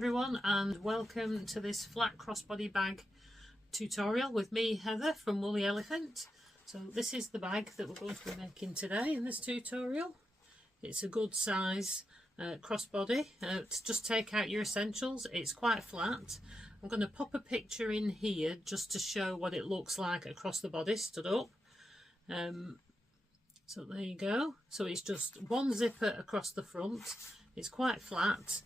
everyone, and welcome to this flat crossbody bag tutorial with me, Heather from Woolly Elephant. So this is the bag that we're going to be making today in this tutorial. It's a good size crossbody. To just take out your essentials, it's quite flat. I'm going to pop a picture in here just to show what it looks like across the body stood up. So there you go. So it's just one zipper across the front. It's quite flat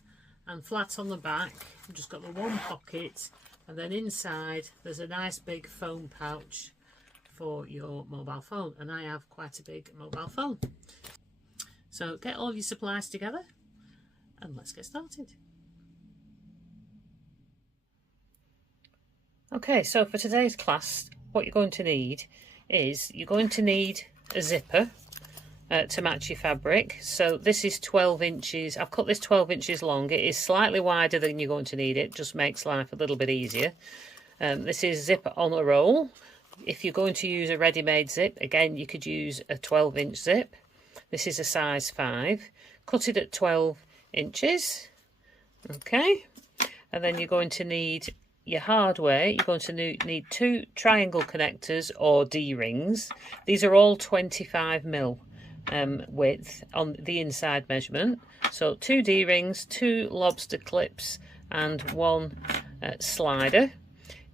and flat on the back. I've just got the one pocket, and then inside there's a nice big foam pouch for your mobile phone, and I have quite a big mobile phone. So get all of your supplies together and let's get started. Okay, so for today's class, what you're going to need is a zipper to match your fabric. So this is 12 inches. I've cut this 12 inches long. It is slightly wider than you're going to need. It just makes life a little bit easier. This is zip on a roll. If you're going to use a ready-made zip, again, you could use a 12-inch zip. This is a size 5. Cut it at 12 inches. Okay. And then you're going to need your hardware. You're going to need 2 triangle connectors or D-rings. These are all 25mm width on the inside measurement. So 2 D-rings, 2 lobster clips and 1 slider.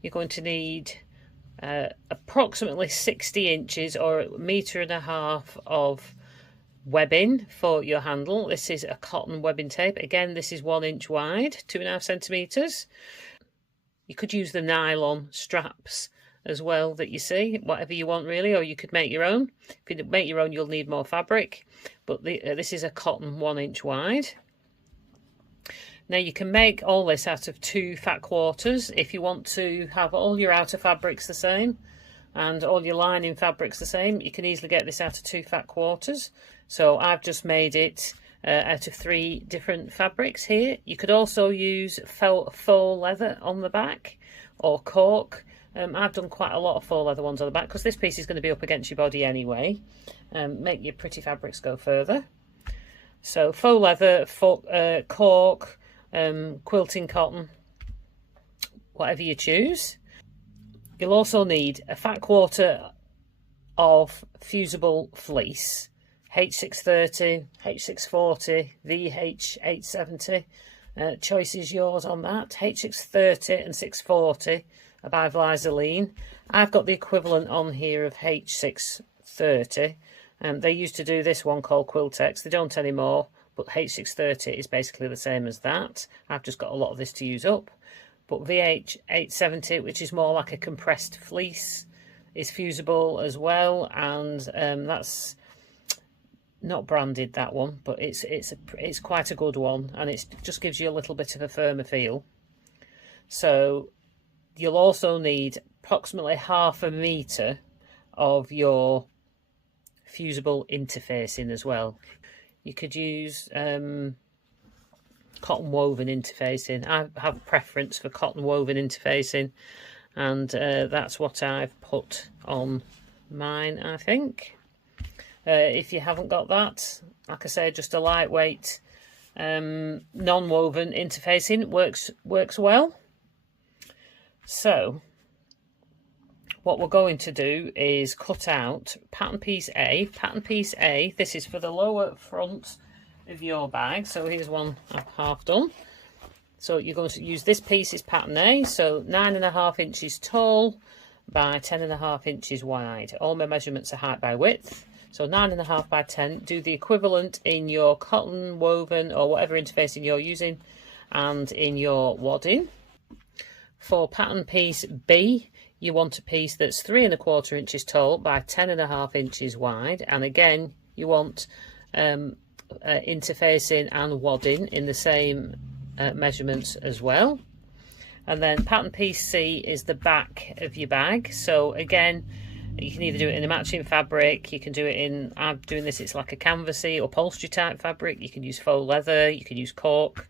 You're going to need approximately 60 inches or 1.5 meters of webbing for your handle. This is a cotton webbing tape. Again, this is 1 inch wide, 2.5 centimeters. You could use the nylon straps as well that you see, whatever you want really, or you could make your own. If you make your own, you'll need more fabric, but this is a cotton 1 inch wide. Now you can make all this out of 2 fat quarters if you want to have all your outer fabrics the same and all your lining fabrics the same. You can easily get this out of 2 fat quarters. So I've just made it out of 3 different fabrics here. You could also use faux leather on the back or cork. I've done quite a lot of faux leather ones on the back because this piece is going to be up against your body anyway. Make your pretty fabrics go further. So faux leather, cork, quilting cotton, whatever you choose. You'll also need a fat quarter of fusible fleece, H630, H640, VH870. Choice is yours on that. H630 and 640 are by Vlizoline. I've got the equivalent on here of H630. They used to do this one called Quiltex. They don't anymore, but H630 is basically the same as that. I've just got a lot of this to use up. But VH870, which is more like a compressed fleece, is fusible as well, and that's not branded, that one, but it's quite a good one, and it just gives you a little bit of a firmer feel. So you'll also need approximately 1/2 meter of your fusible interfacing as well. You could use cotton woven interfacing. I have a preference for cotton woven interfacing, and that's what I've put on mine, I think. If you haven't got that, like I say, just a lightweight non-woven interfacing works well. So what we're going to do is cut out pattern piece A. Pattern piece A, this is for the lower front of your bag. So here's one I've half done. So you're going to use this piece as pattern A, so 9.5 inches tall by 10.5 inches wide. All my measurements are height by width. So 9.5 by 10, do the equivalent in your cotton woven or whatever interfacing you're using and in your wadding. For pattern piece B, you want a piece that's 3.25 inches tall by 10.5 inches wide. And again, you want interfacing and wadding in the same measurements as well. And then pattern piece C is the back of your bag. So again, you can either do it in a matching fabric, you can do it in, I'm doing this, it's like a canvasy or upholstery type fabric. You can use faux leather, you can use cork.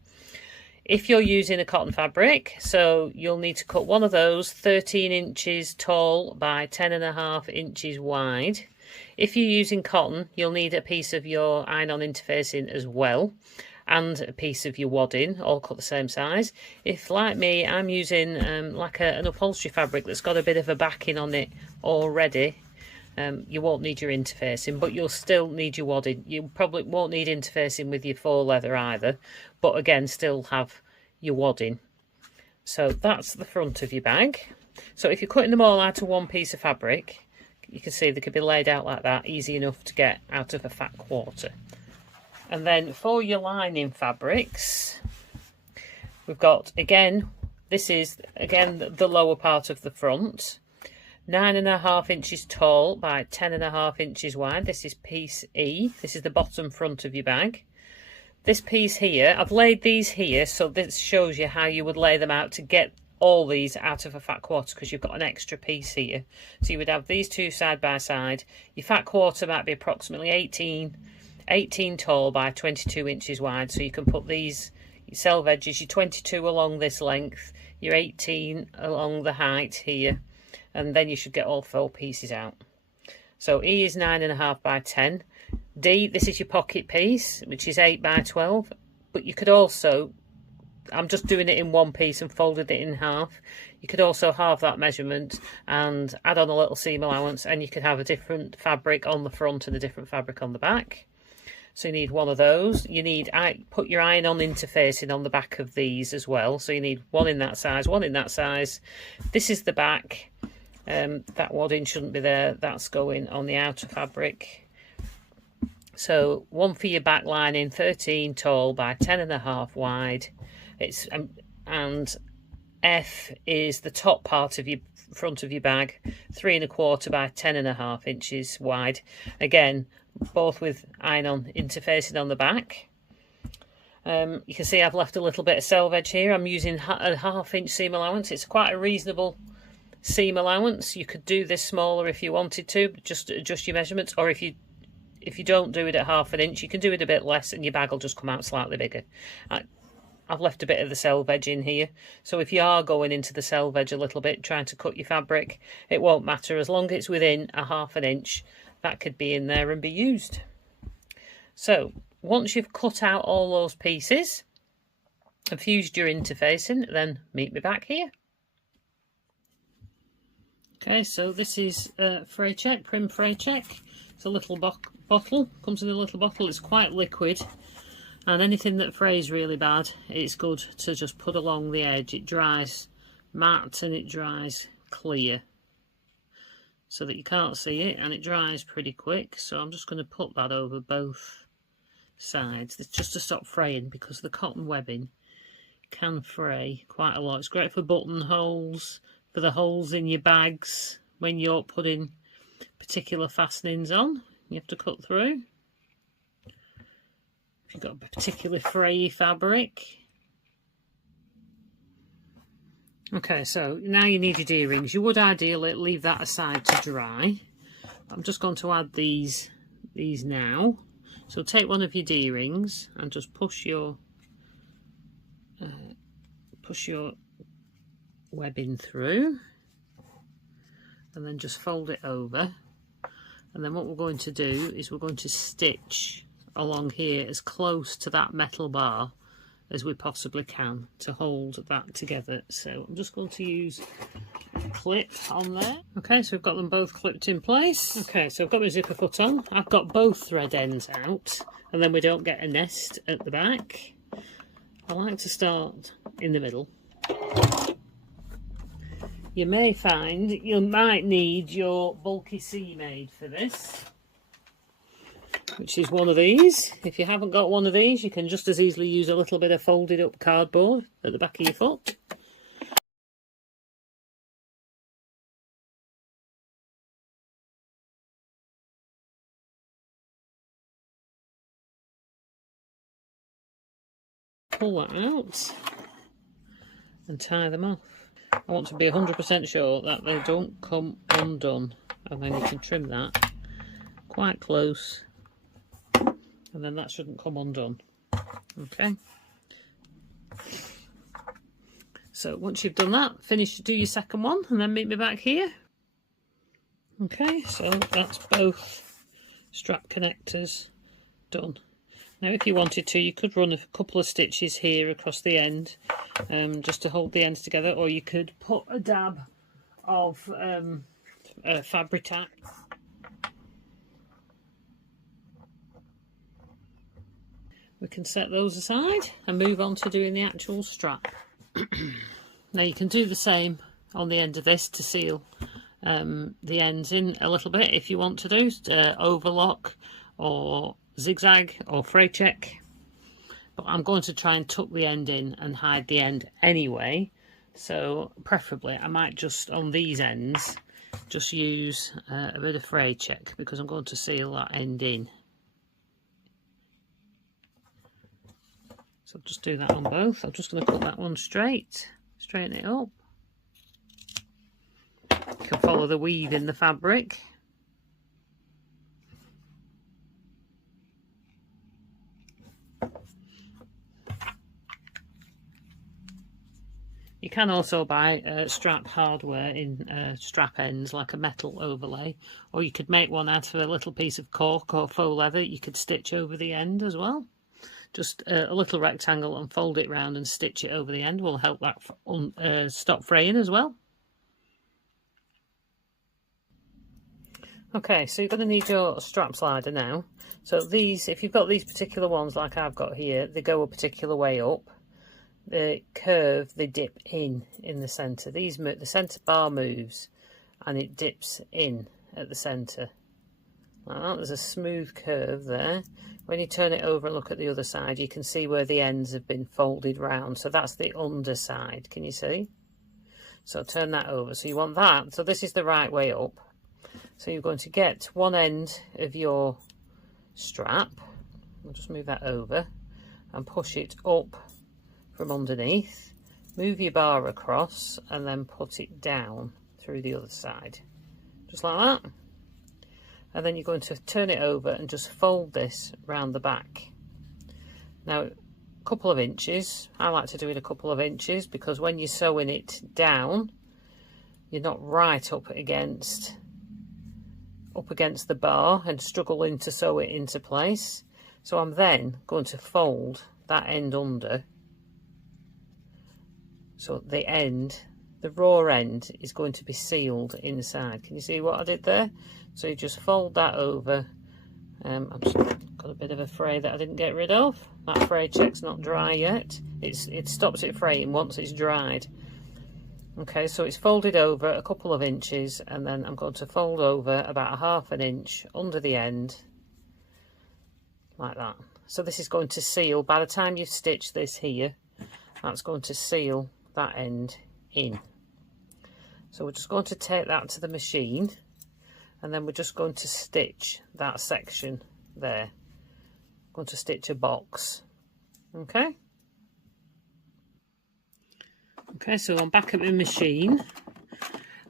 If you're using a cotton fabric, so you'll need to cut one of those 13 inches tall by 10.5 inches wide. If you're using cotton, you'll need a piece of your iron-on interfacing as well. and a piece of your wadding, all cut the same size. If, like me, I'm using like an upholstery fabric that's got a bit of a backing on it already, you won't need your interfacing, but you'll still need your wadding. You probably won't need interfacing with your faux leather either, but again, still have your wadding. So that's the front of your bag. So if you're cutting them all out of one piece of fabric, you can see they could be laid out like that, easy enough to get out of a fat quarter. And then for your lining fabrics, we've got, again, this is, again, the lower part of the front. 9.5 inches tall by 10.5 inches wide. This is piece E. This is the bottom front of your bag. This piece here, I've laid these here, so this shows you how you would lay them out to get all these out of a fat quarter, because you've got an extra piece here. So you would have these two side by side. Your fat quarter might be approximately 18 tall by 22 inches wide, so you can put these your selvage edges, your 22 along this length, your 18 along the height here, and then you should get all 4 pieces out. So E is 9.5 by 10. D, this is your pocket piece, which is 8 by 12, but you could also, I'm just doing it in one piece and folded it in half. You could also halve that measurement and add on a little seam allowance, and you could have a different fabric on the front and a different fabric on the back. So you need one of those. You need, put your iron-on interfacing on the back of these as well. So you need one in that size, one in that size. This is the back. That wadding shouldn't be there. That's going on the outer fabric. So one for your back lining, 13 tall by 10.5 wide. It's and F is the top part of your front of your bag, 3.25 by 10.5 inches wide. Again, both with iron-on interfacing on the back. You can see I've left a little bit of selvage here. I'm using a 1/2 inch seam allowance. It's quite a reasonable seam allowance. You could do this smaller if you wanted to, but just adjust your measurements, or if you don't do it at 1/2 inch, you can do it a bit less and your bag will just come out slightly bigger. I've left a bit of the selvage in here, so if you are going into the selvage a little bit, trying to cut your fabric, it won't matter as long as it's within a 1/2 inch. That could be in there and be used. So once you've cut out all those pieces and fused your interfacing, then meet me back here. Okay, so this is fray check, prim fray check. It's a little bottle, comes in a little bottle. It's quite liquid, and anything that frays really bad, it's good to just put along the edge. It dries matte and it dries clear, so that you can't see it, and it dries pretty quick. So I'm just going to put that over both sides. It's just to stop fraying, because the cotton webbing can fray quite a lot. It's great for buttonholes, for the holes in your bags when you're putting particular fastenings on. You have to cut through. If you've got a particularly frayy fabric. Okay, so now you need your D-rings. You would ideally leave that aside to dry. I'm just going to add these now. So take one of your D-rings and just push your webbing through, and then just fold it over. And then what we're going to do is we're going to stitch along here as close to that metal bar as we possibly can to hold that together. So I'm just going to use a clip on there. Okay, so we've got them both clipped in place. Okay, so I've got my zipper cut on. I've got both thread ends out, and then we don't get a nest at the back. I like to start in the middle. You may find you might need your bulky seam aid for this, which is one of these. If you haven't got one of these, you can just as easily use a little bit of folded up cardboard at the back of your foot. Pull that out and tie them off. I want to be 100% sure that they don't come undone, and then you can trim that quite close, and then that shouldn't come undone. Okay, so once you've done that, do your second one and then meet me back here. Okay, so that's both strap connectors done. Now if you wanted to, you could run a couple of stitches here across the end, just to hold the ends together, or you could put a dab of Fabri-Tac. We can set those aside and move on to doing the actual strap. Now you can do the same on the end of this to seal the ends in a little bit if you want to do overlock or zigzag or fray check, but I'm going to try and tuck the end in and hide the end anyway, so preferably I might just on these ends just use a bit of fray check, because I'm going to seal that end in. So I'll just do that on both. I'm just going to cut that one straighten it up. You can follow the weave in the fabric. You can also buy strap hardware in strap ends, like a metal overlay, or you could make one out of a little piece of cork or faux leather you could stitch over the end as well. Just a little rectangle and fold it round and stitch it over the end will help that stop fraying as well. Okay, so you're going to need your strap slider now. So these, if you've got these particular ones like I've got here, they go a particular way up. The curve, they dip in the centre. The centre bar moves and it dips in at the centre. Like that. There's a smooth curve there. When you turn it over and look at the other side, you can see where the ends have been folded round. So that's the underside. Can you see? So turn that over. So you want that. So this is the right way up. So you're going to get one end of your strap. I'll just move that over and push it up from underneath. Move your bar across and then put it down through the other side. Just like that. And then you're going to turn it over and just fold this round the back. Now, a couple of inches. I like to do it a couple of inches, because when you're sewing it down, you're not right up against the bar and struggling to sew it into place. So I'm then going to fold that end under. So the raw end is going to be sealed inside. Can you see what I did there? So you just fold that over. I've just got a bit of a fray that I didn't get rid of. That fray check's not dry yet. It stops it fraying once it's dried. Okay, so it's folded over a couple of inches, and then I'm going to fold over about 1/2 inch under the end, like that. So this is going to seal, by the time you've stitched this here, that's going to seal that end in. So we're just going to take that to the machine, and then we're just going to stitch that section there. I'm going to stitch a box. Okay. Okay, so I'm back at my machine.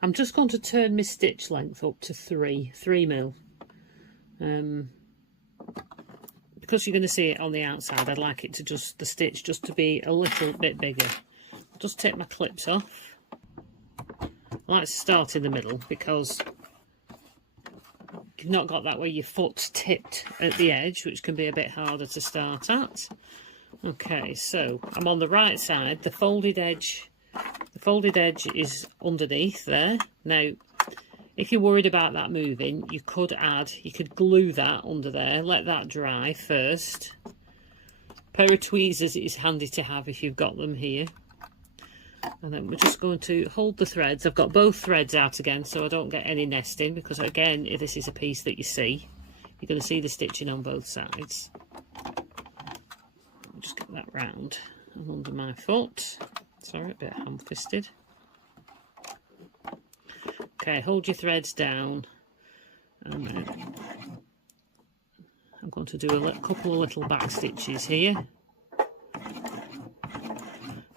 I'm just going to turn my stitch length up to 3 mil. Because you're going to see it on the outside, I'd like it to the stitch just to be a little bit bigger. I'll just take my clips off. I like to start in the middle, because you've not got that where your foot's tipped at the edge, which can be a bit harder to start at. Okay, so I'm on the right side. The folded edge is underneath there. Now, if you're worried about that moving, you could glue that under there, let that dry first. A pair of tweezers is handy to have if you've got them here. And then we're just going to hold the threads. I've got both threads out again so I don't get any nesting, because again, if this is a piece that you see, you're going to see the stitching on both sides. I'll just get that round and under my foot. Sorry, a bit ham-fisted. Okay, hold your threads down, and then I'm going to do a couple of little back stitches here.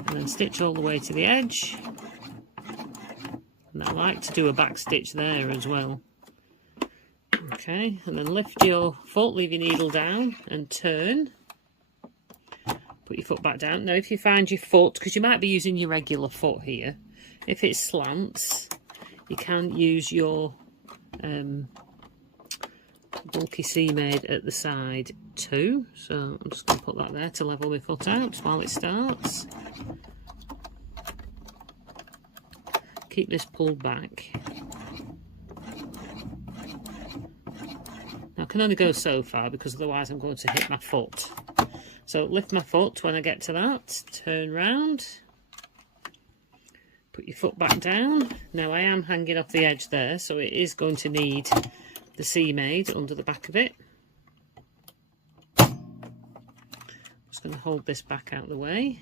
And then stitch all the way to the edge, and I like to do a back stitch there as well. Okay, and then lift your foot, leave your needle down and turn. Put your foot back down. Now if you find your foot, because you might be using your regular foot here, if it slants, you can use your bulky seam aid at the side too, so I'm just going to put that there to level my foot out while it starts. Keep this pulled back. Now I can only go so far because otherwise I'm going to hit my foot. So lift my foot when I get to that, turn round, put your foot back down. Now I am hanging off the edge there, so it is going to need the seam aid under the back of it. Just going to hold this back out of the way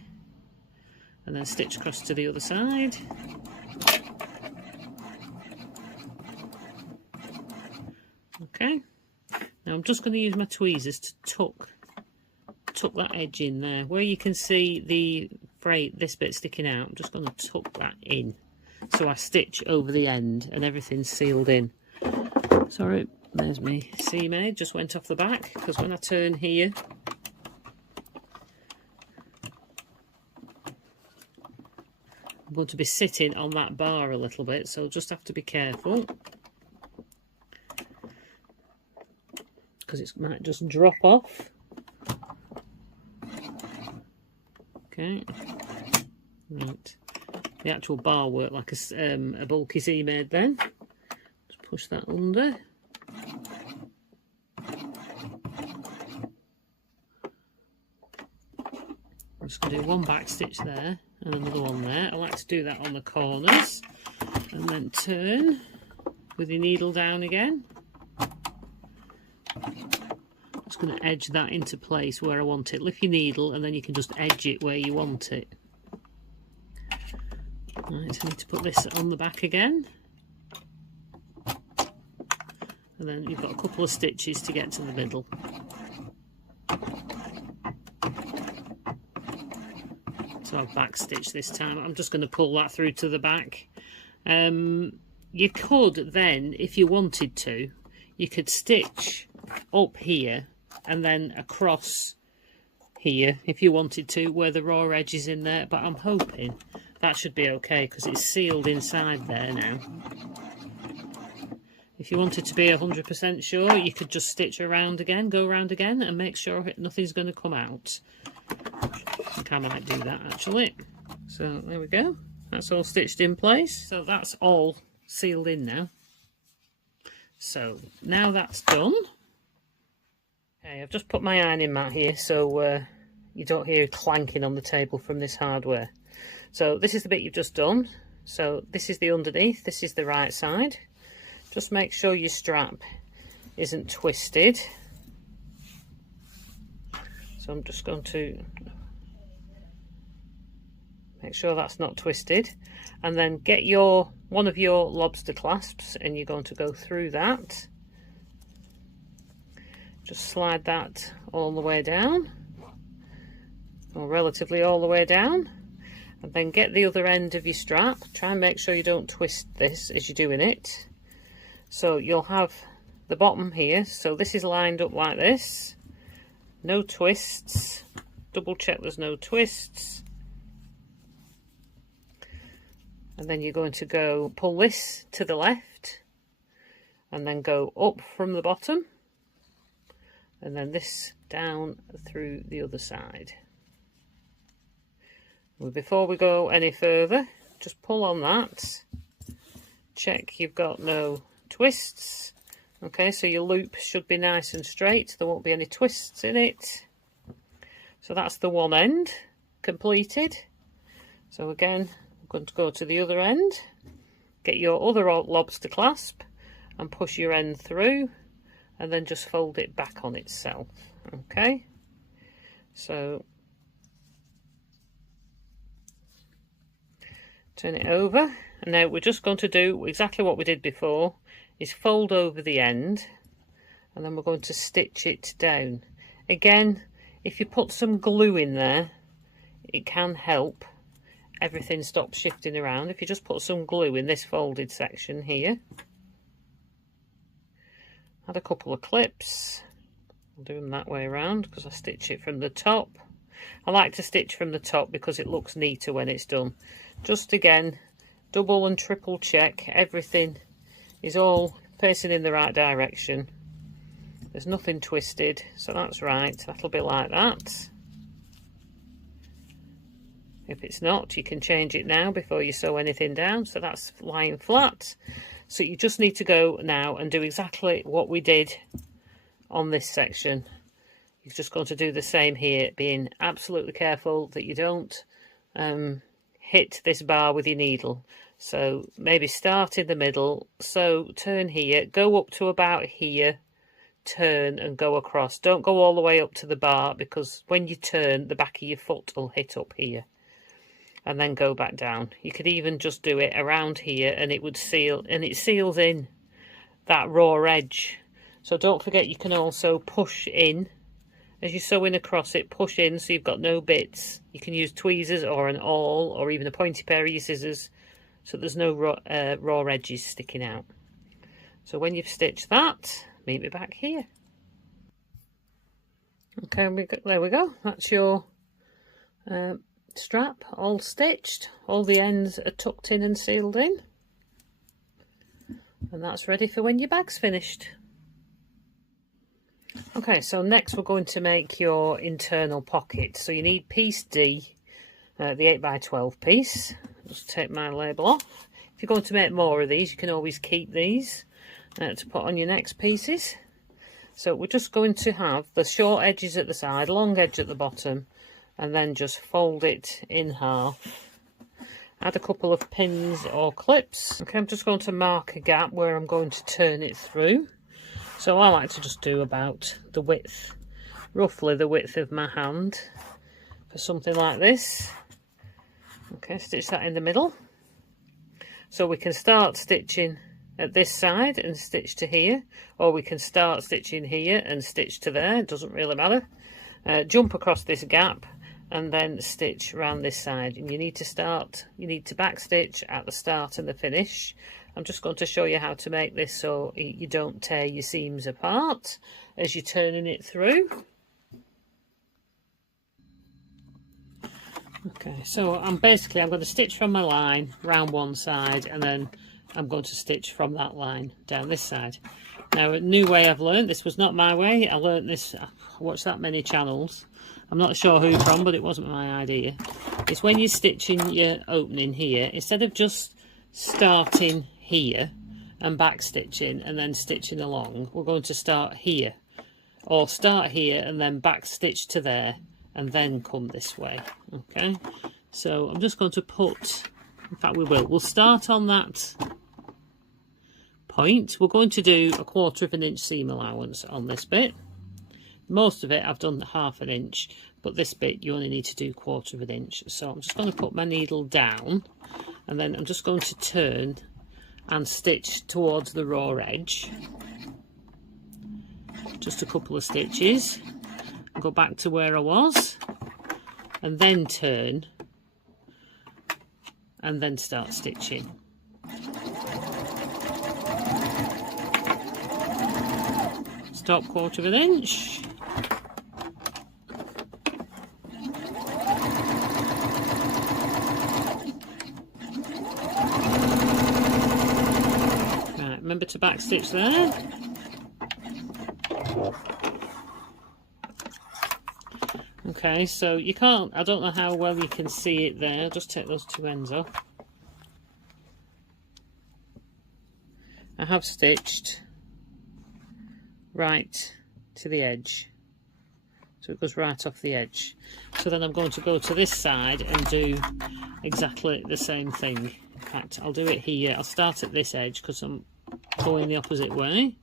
and then stitch across to the other side. Okay, now I'm just going to use my tweezers to tuck that edge in there. Where you can see the frayed, this bit sticking out, I'm just going to tuck that in so I stitch over the end and everything's sealed in. Sorry, there's my seam aid, just went off the back because when I turn here, I'm going to be sitting on that bar a little bit, so just have to be careful because it might just drop off. Okay, right, the actual bar worked like a bulky seam aid then. Just push that under. I'm just going to do one back stitch there and another one there. I like to do that on the corners and then turn with your needle down again. Just going to edge that into place where I want it. Lift your needle and then you can just edge it where you want it. Right, so I need to put this on the back again. And then you've got a couple of stitches to get to the middle. So I've back stitched this time. I'm just going to pull that through to the back. You could then, if you wanted to, you could stitch up here and then across here if you wanted to, where the raw edge is in there, but I'm hoping that should be okay because it's sealed inside there now. If you wanted to be 100% sure, you could just stitch around again, go around again and make sure nothing's going to come out. I think I might do that actually. So there we go, that's all stitched in place. So that's all sealed in now. So now that's done. Okay, I've just put my ironing mat here so you don't hear clanking on the table from this hardware. So this is the bit you've just done. So this is the underneath, this is the right side. Just make sure your strap isn't twisted. So I'm just going to make sure that's not twisted, and then get one of your lobster clasps and you're going to go through that. Just slide that all the way down, or relatively all the way down, and then get the other end of your strap. Try and make sure you don't twist this as you're doing it. So you'll have the bottom here, so this is lined up like this, no twists, double check there's no twists, and then you're going to go pull this to the left and then go up from the bottom and then this down through the other side. Well, before we go any further, just pull on that, check you've got no twists. Okay, so your loop should be nice and straight, there won't be any twists in it. So that's the one end completed. So again, I'm going to go to the other end, get your other lobster clasp and push your end through and then just fold it back on itself. Okay, so turn it over, and now we're just going to do exactly what we did before, is fold over the end and then we're going to stitch it down. Again, if you put some glue in there, it can help everything stop shifting around. If you just put some glue in this folded section here, add a couple of clips, I'll do them that way around because I stitch it from the top. I like to stitch from the top because it looks neater when it's done. Just again, double and triple check everything is all facing in the right direction. There's nothing twisted, so that's right. That'll be like that. If it's not, you can change it now before you sew anything down. So that's lying flat. So you just need to go now and do exactly what we did on this section. You're just going to do the same here, being absolutely careful that you don't hit this bar with your needle. So maybe start in the middle, so turn here, go up to about here, turn and go across. Don't go all the way up to the bar, because when you turn, the back of your foot will hit up here. And then go back down. You could even just do it around here and it would seal, and it seals in that raw edge. So don't forget, you can also push in. As you're sewing across it, push in so you've got no bits. You can use tweezers or an awl or even a pointy pair of your scissors, so there's no raw edges sticking out. So when you've stitched that, meet me back here. Okay, there we go. That's your strap all stitched. All the ends are tucked in and sealed in. And that's ready for when your bag's finished. Okay, so next we're going to make your internal pocket. So you need piece D, the 8x12 piece. Just take my label off. If you're going to make more of these, you can always keep these to put on your next pieces. So we're just going to have the short edges at the side, long edge at the bottom, and then just fold it in half. Add a couple of pins or clips. Okay, I'm just going to mark a gap where I'm going to turn it through. So I like to just do about the width, roughly the width of my hand for something like this. Okay, stitch that in the middle. So we can start stitching at this side and stitch to here, or we can start stitching here and stitch to there, it doesn't really matter. Jump across this gap and then stitch around this side, and you need to back stitch at the start and the finish. I'm just going to show you how to make this so you don't tear your seams apart as you're turning it through. Okay, so I'm going to stitch from my line round one side, and then I'm going to stitch from that line down this side. Now, a new way I've learned, this was not my way, I learned this, I watched that many channels, I'm not sure who from, but it wasn't my idea. It's when you're stitching your opening here, instead of just starting here and back stitching and then stitching along, we're going to start here, or start here and then back stitch to there and then come this way. Okay, so I'm just going to put, in fact we'll start on that point. We're going to do 1/4 of an inch seam allowance on this bit. Most of it I've done 1/2 an inch, but this bit you only need to do 1/4 of an inch. So I'm just going to put my needle down, and then I'm just going to turn and stitch towards the raw edge. Just a couple of stitches, go back to where I was, and then turn and then start stitching. Stop 1/4 of an inch. Right, remember to back stitch there. Okay, so you can't, I don't know how well you can see it there, I'll just take those two ends off. I have stitched right to the edge, so it goes right off the edge. So then I'm going to go to this side and do exactly the same thing. In fact, I'll do it here. I'll start at this edge because I'm going the opposite way,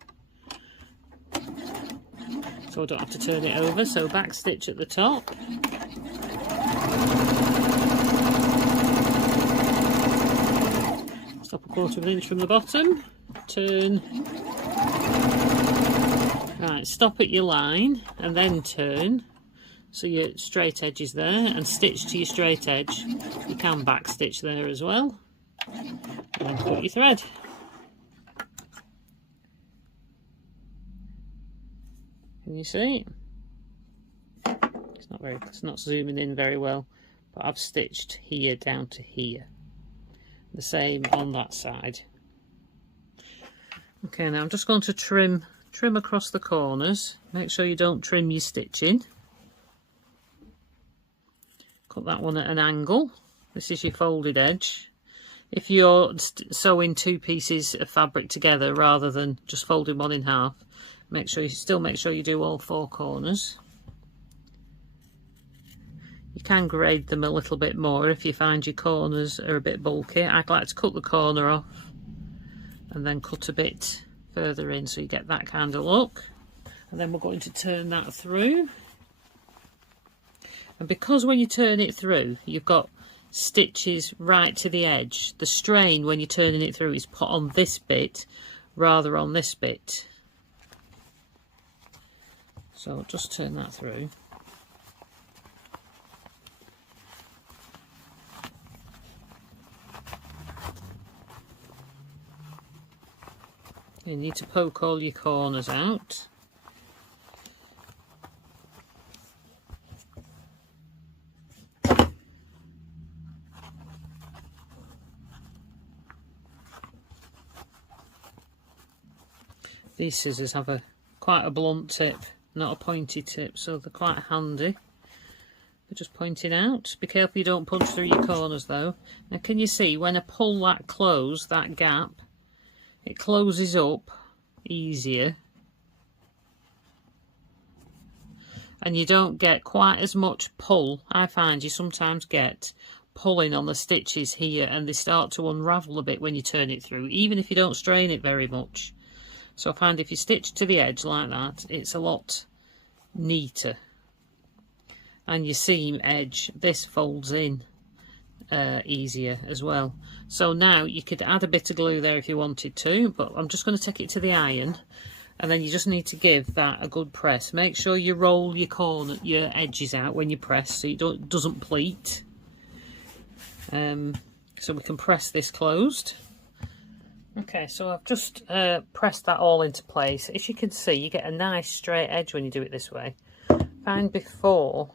so I don't have to turn it over. So back stitch at the top, stop 1/4 of an inch from the bottom, turn. Right, stop at your line and then turn, so your straight edge is there, and stitch to your straight edge. You can back stitch there as well, and then cut your thread. Can you see? It's not zooming in very well, but I've stitched here down to here. The same on that side. Okay, now I'm just going to trim trim across the corners. Make sure you don't trim your stitching. Cut that one at an angle. This is your folded edge. If you're sewing two pieces of fabric together rather than just folding one in half, make sure you do all four corners. You can grade them a little bit more if you find your corners are a bit bulky. I like to cut the corner off and then cut a bit further in so you get that kind of look. And then we're going to turn that through. And because when you turn it through, you've got stitches right to the edge, the strain when you're turning it through is put on this bit rather on this bit. So I'll just turn that through. You need to poke all your corners out. These scissors have quite a blunt tip, not a pointy tip, so they're quite handy. They're just pointing out. Be careful you don't punch through your corners though. Now can you see when I pull that close, that gap, it closes up easier. And you don't get quite as much pull. I find you sometimes get pulling on the stitches here and they start to unravel a bit when you turn it through, even if you don't strain it very much. So I find if you stitch to the edge like that, it's a lot neater. And your seam edge, this folds in easier as well. So now you could add a bit of glue there if you wanted to, but I'm just going to take it to the iron, and then you just need to give that a good press. Make sure you roll your edges out when you press so it doesn't pleat. So we can press this closed. Okay, so I've just pressed that all into place. As you can see, you get a nice straight edge when you do it this way. Find before,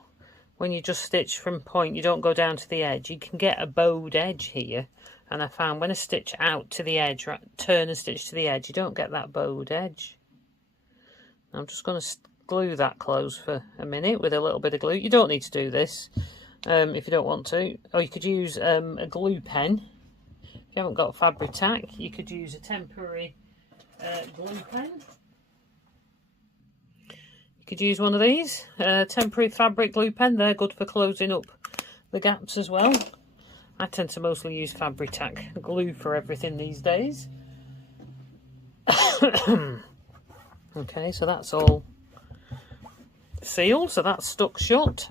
when you just stitch from point, you don't go down to the edge, you can get a bowed edge here. And I found when I stitch out to the edge, turn and stitch to the edge, you don't get that bowed edge. I'm just going to glue that close for a minute with a little bit of glue. You don't need to do this if you don't want to. Or you could use a glue pen. If you haven't got Fabri-Tac, you could use a temporary glue pen. You could use one of these, temporary fabric glue pen. They're good for closing up the gaps as well. I tend to mostly use Fabri-Tac glue for everything these days. Okay, so that's all sealed, so that's stuck shut.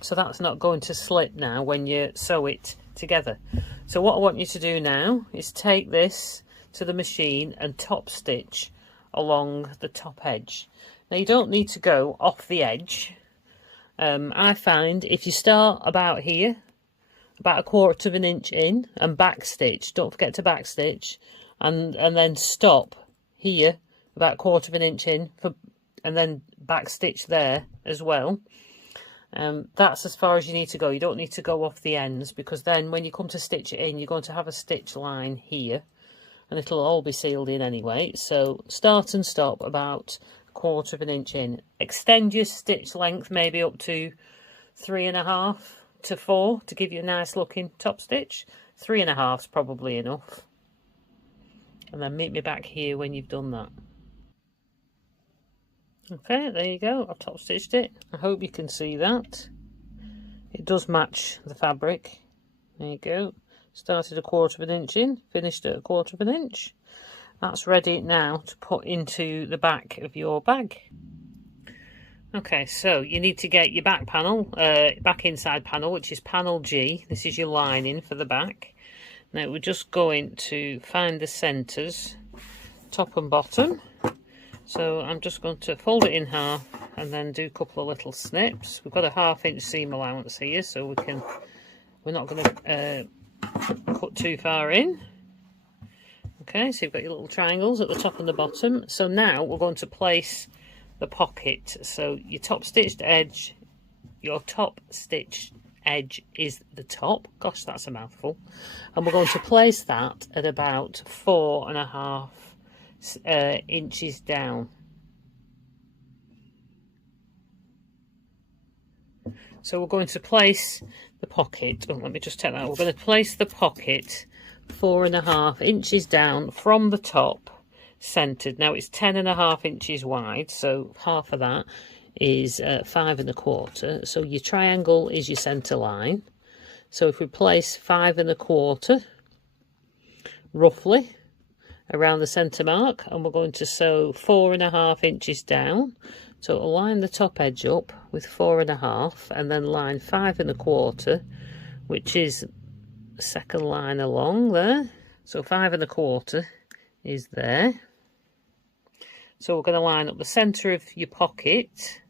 So that's not going to slip now when you sew it together. So what I want you to do now is take this to the machine and top stitch along the top edge. Now you don't need to go off the edge. I find if you start about here, about 1/4 of an inch in, and back stitch, don't forget to back stitch, and then stop here about 1/4 of an inch in, and then back stitch there as well. That's as far as you need to go. You don't need to go off the ends, because then when you come to stitch it in, you're going to have a stitch line here, and it'll all be sealed in anyway. So start and stop about 1/4 of an inch in. Extend your stitch length maybe up to 3.5 to 4 to give you a nice looking top stitch. 3.5 is probably enough. And then meet me back here when you've done that. Okay, there you go. I've top stitched it. I hope you can see that. It does match the fabric. There you go. Started 1/4 of an inch in, finished at 1/4 of an inch. That's ready now to put into the back of your bag. Okay, so you need to get your back panel, back inside panel, which is panel G. This is your lining for the back. Now we're just going to find the centres, top and bottom. So I'm just going to fold it in half and then do a couple of little snips. We've got a 1/2 inch seam allowance here, so we're not going to cut too far in. Okay, so you've got your little triangles at the top and the bottom. So now we're going to place the pocket. So your top stitched edge, your top stitched edge is the top. Gosh, that's a mouthful. And we're going to place that at about 4.5 inches down. So we're going to place the pocket, oh, let me just take that, we're going to place the pocket 4.5 inches down from the top, centered. Now it's 10.5 inches wide, so half of that is 5.25. So your triangle is your center line. So if we place 5.25 roughly around the center mark, and we're going to sew 4.5 inches down. So align the top edge up with 4.5 and then line 5.25, which is the second line along there. So 5.25 is there. So we're going to line up the center of your pocket.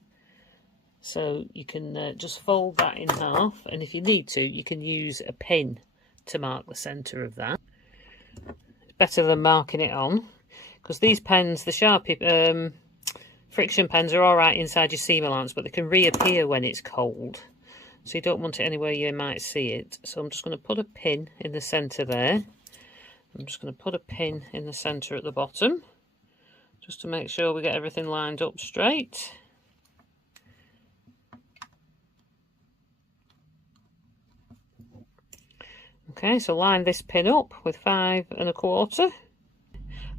So you can just fold that in half, and if you need to, you can use a pin to mark the center of that. It's better than marking it on, because these pens, the Sharpie friction pens, are all right inside your seam allowance, but they can reappear when it's cold. So you don't want it anywhere you might see it. So I'm just going to put a pin in the center there. I'm just going to put a pin in the center at the bottom, just to make sure we get everything lined up straight. Okay, so line this pin up with 5.25.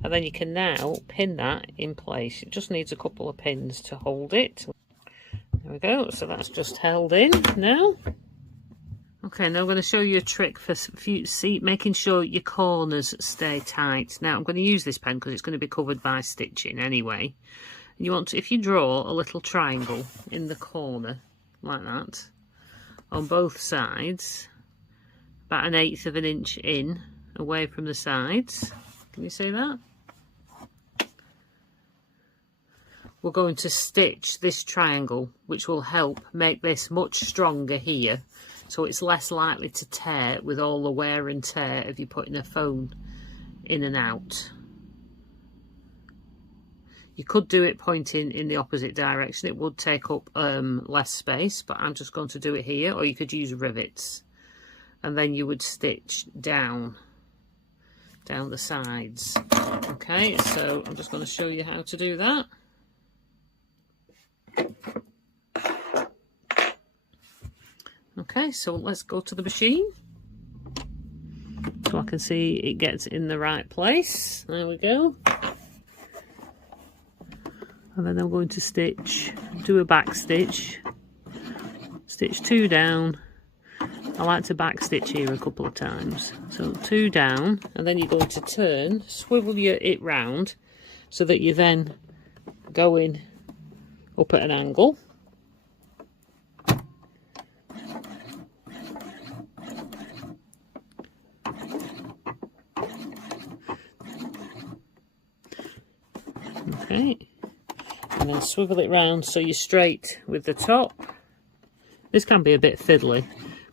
And then you can now pin that in place. It just needs a couple of pins to hold it. There we go. So that's just held in now. Okay, now I'm going to show you a trick for making sure your corners stay tight. Now I'm going to use this pen because it's going to be covered by stitching anyway. And you want to, if you draw a little triangle in the corner like that on both sides, about 1/8 of an inch in away from the sides. Can you see that? We're going to stitch this triangle, which will help make this much stronger here, so it's less likely to tear with all the wear and tear of you putting a phone in and out. You could do it pointing in the opposite direction. It would take up less space, but I'm just going to do it here, or you could use rivets. And then you would stitch down the sides. Okay, so I'm just going to show you how to do that. Okay, so let's go to the machine so I can see it gets in the right place. There we go. And then I'm going to do a back stitch, stitch 2 down. I like to back stitch here a couple of times. So 2 down, and then you're going to turn, swivel it round so that you're then going up at an angle. Okay, and then swivel it round so you're straight with the top. This can be a bit fiddly,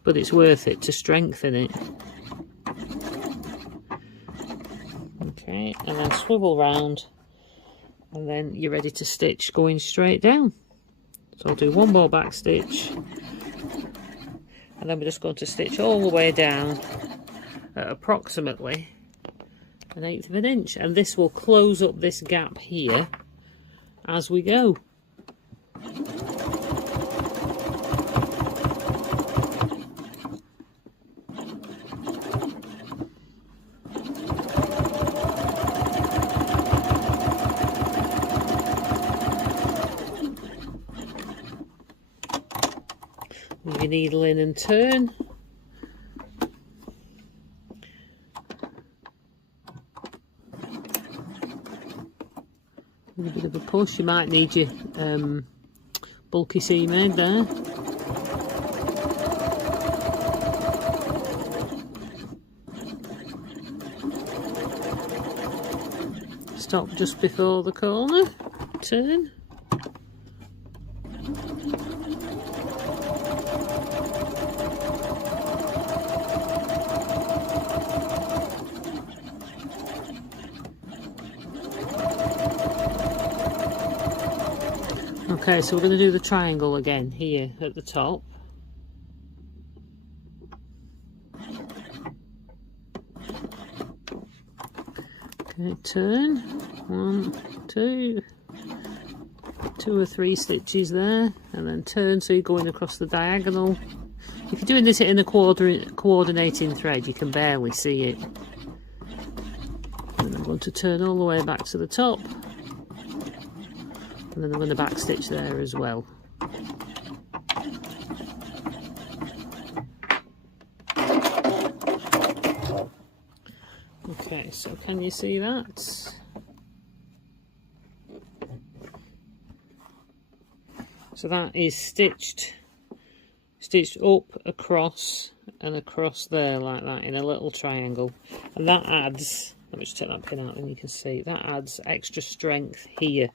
but it's worth it to strengthen it. Okay, and then swivel round, and then you're ready to stitch going straight down. So I'll do one more back stitch, and then we're just going to stitch all the way down at approximately 1/8 of an inch, and this will close up this gap here as we go. Move your needle in and turn. A bit of a push, you might need your bulky seam head there. Stop just before the corner, turn. Okay, so we're going to do the triangle again here at the top. Okay, turn. 1, 2, 2 or 3 stitches there, and then turn so you're going across the diagonal. If you're doing this in a coordinating thread, you can barely see it. And I'm going to turn all the way back to the top, and then I'm going to back stitch there as well. Okay, so can you see that? So that is stitched up, across, and across there like that in a little triangle. And that adds, let me just take that pin out and you can see, that adds extra strength here.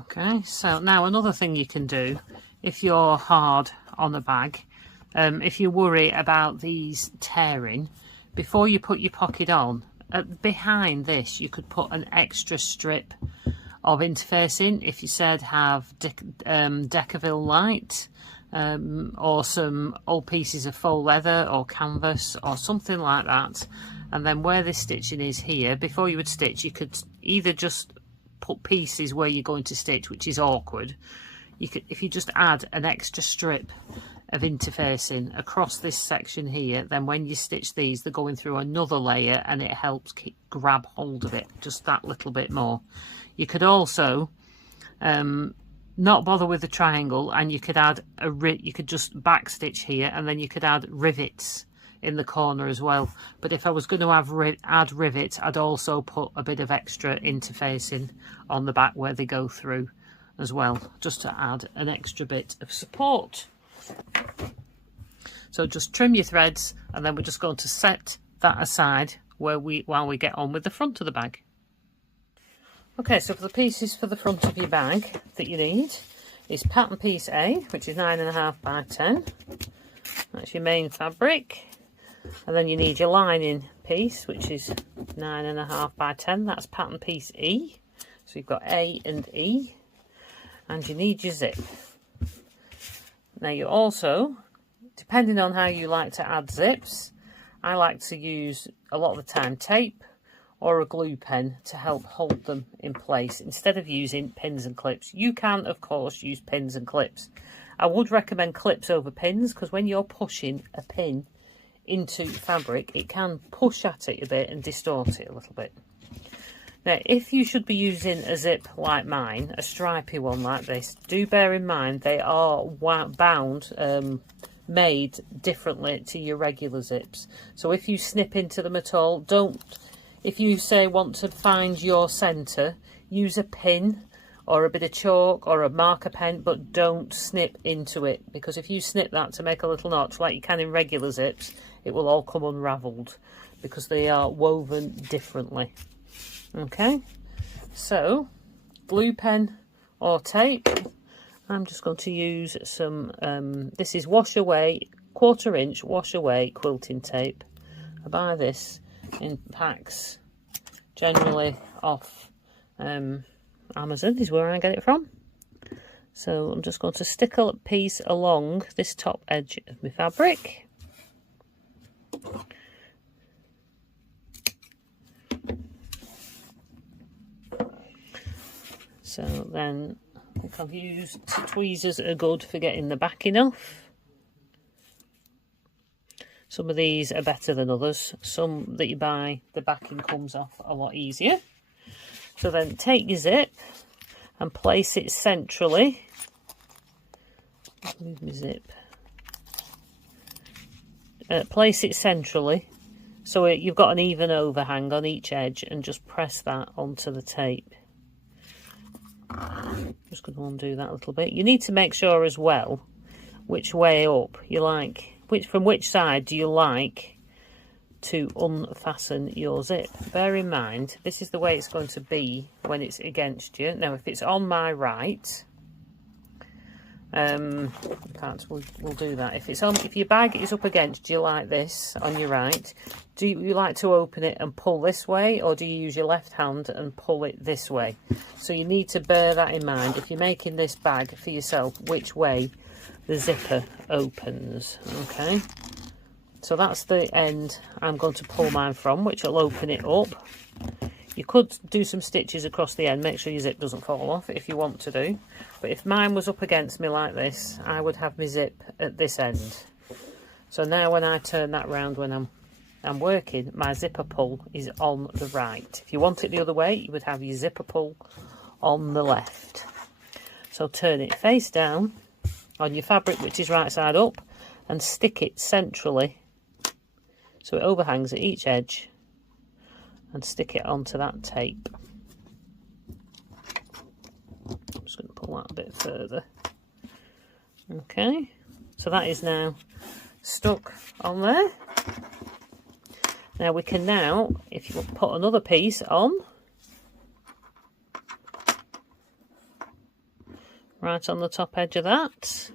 Okay, so now another thing you can do, if you're hard on a bag, if you worry about these tearing, before you put your pocket on, behind this you could put an extra strip of interfacing. If you said have Decaville light, or some old pieces of faux leather or canvas or something like that, and then where this stitching is here, before you would stitch, you could either just put pieces where you're going to stitch, which is awkward. You could, if you just add an extra strip of interfacing across this section here, then when you stitch these, they're going through another layer and it helps grab hold of it just that little bit more. You could also not bother with the triangle, and you could add you could just back stitch here, and then you could add rivets in the corner as well. But if I was going to add rivets, I'd also put a bit of extra interfacing on the back where they go through as well, just to add an extra bit of support. So just trim your threads, and then we're just going to set that aside while we get on with the front of the bag. Okay, so for the pieces for the front of your bag that you need is pattern piece A, which is 9.5 by 10. That's your main fabric. And then you need your lining piece, which is 9.5 by 10. That's pattern piece E. So you've got A and E. And you need your zip. Now you also, depending on how you like to add zips, I like to use a lot of the time tape or a glue pen to help hold them in place instead of using pins and clips. You can, of course, use pins and clips. I would recommend clips over pins, because when you're pushing a pin into fabric, it can push at it a bit and distort it a little bit. Now, if you should be using a zip like mine, a stripy one like this, do bear in mind they are bound, made differently to your regular zips. So if you snip into them at all, don't. If you say want to find your centre, use a pin or a bit of chalk or a marker pen, but don't snip into it, because if you snip that to make a little notch like you can in regular zips, it will all come unravelled because they are woven differently. Okay, so glue pen or tape. I'm just going to use some, this is wash away, 1/4 inch wash away quilting tape. I buy this in packs, generally off Amazon is where I get it from. So I'm just going to stick a piece along this top edge of my fabric. So then I think I've used tweezers are good for getting the backing off. Some of these are better than others. Some that you buy, the backing comes off a lot easier. So then take your zip and place it centrally. Move my zip. Place it centrally so you've got an even overhang on each edge, and just press that onto the tape. Just going to undo that a little bit. You need to make sure as well which way up you like. From which side do you like to unfasten your zip? Bear in mind, this is the way it's going to be when it's against you. Now, if it's on my right, in fact, we'll do that. If your bag is up against you like this on your right, do you like to open it and pull this way, or do you use your left hand and pull it this way? So you need to bear that in mind if you're making this bag for yourself, which way the zipper opens. Okay, so that's the end I'm going to pull mine from, which will open it up. You could do some stitches across the end, make sure your zip doesn't fall off if you want to do. But if mine was up against me like this, I would have my zip at this end. So now when I turn that round when I'm working, my zipper pull is on the right. If you want it the other way, you would have your zipper pull on the left. So turn it face down on your fabric, which is right side up, and stick it centrally so it overhangs at each edge, and stick it onto that tape. I'm just going to pull that a bit further. Okay, so that is now stuck on there. Now we can if you put another piece on, right on the top edge of that.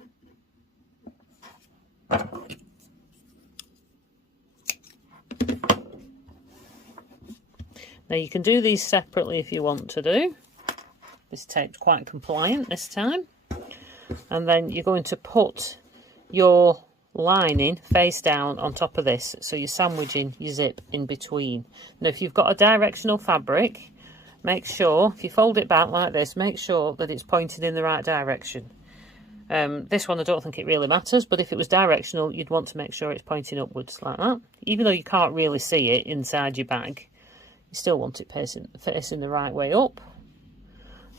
Now you can do these separately if you want to do. This tape's quite compliant this time. And then you're going to put your lining face down on top of this, so you're sandwiching your zip in between. Now if you've got a directional fabric, make sure, if you fold it back like this, make sure that it's pointed in the right direction. This one I don't think it really matters, but if it was directional, you'd want to make sure it's pointing upwards like that. Even though you can't really see it inside your bag, you still want it facing the right way up.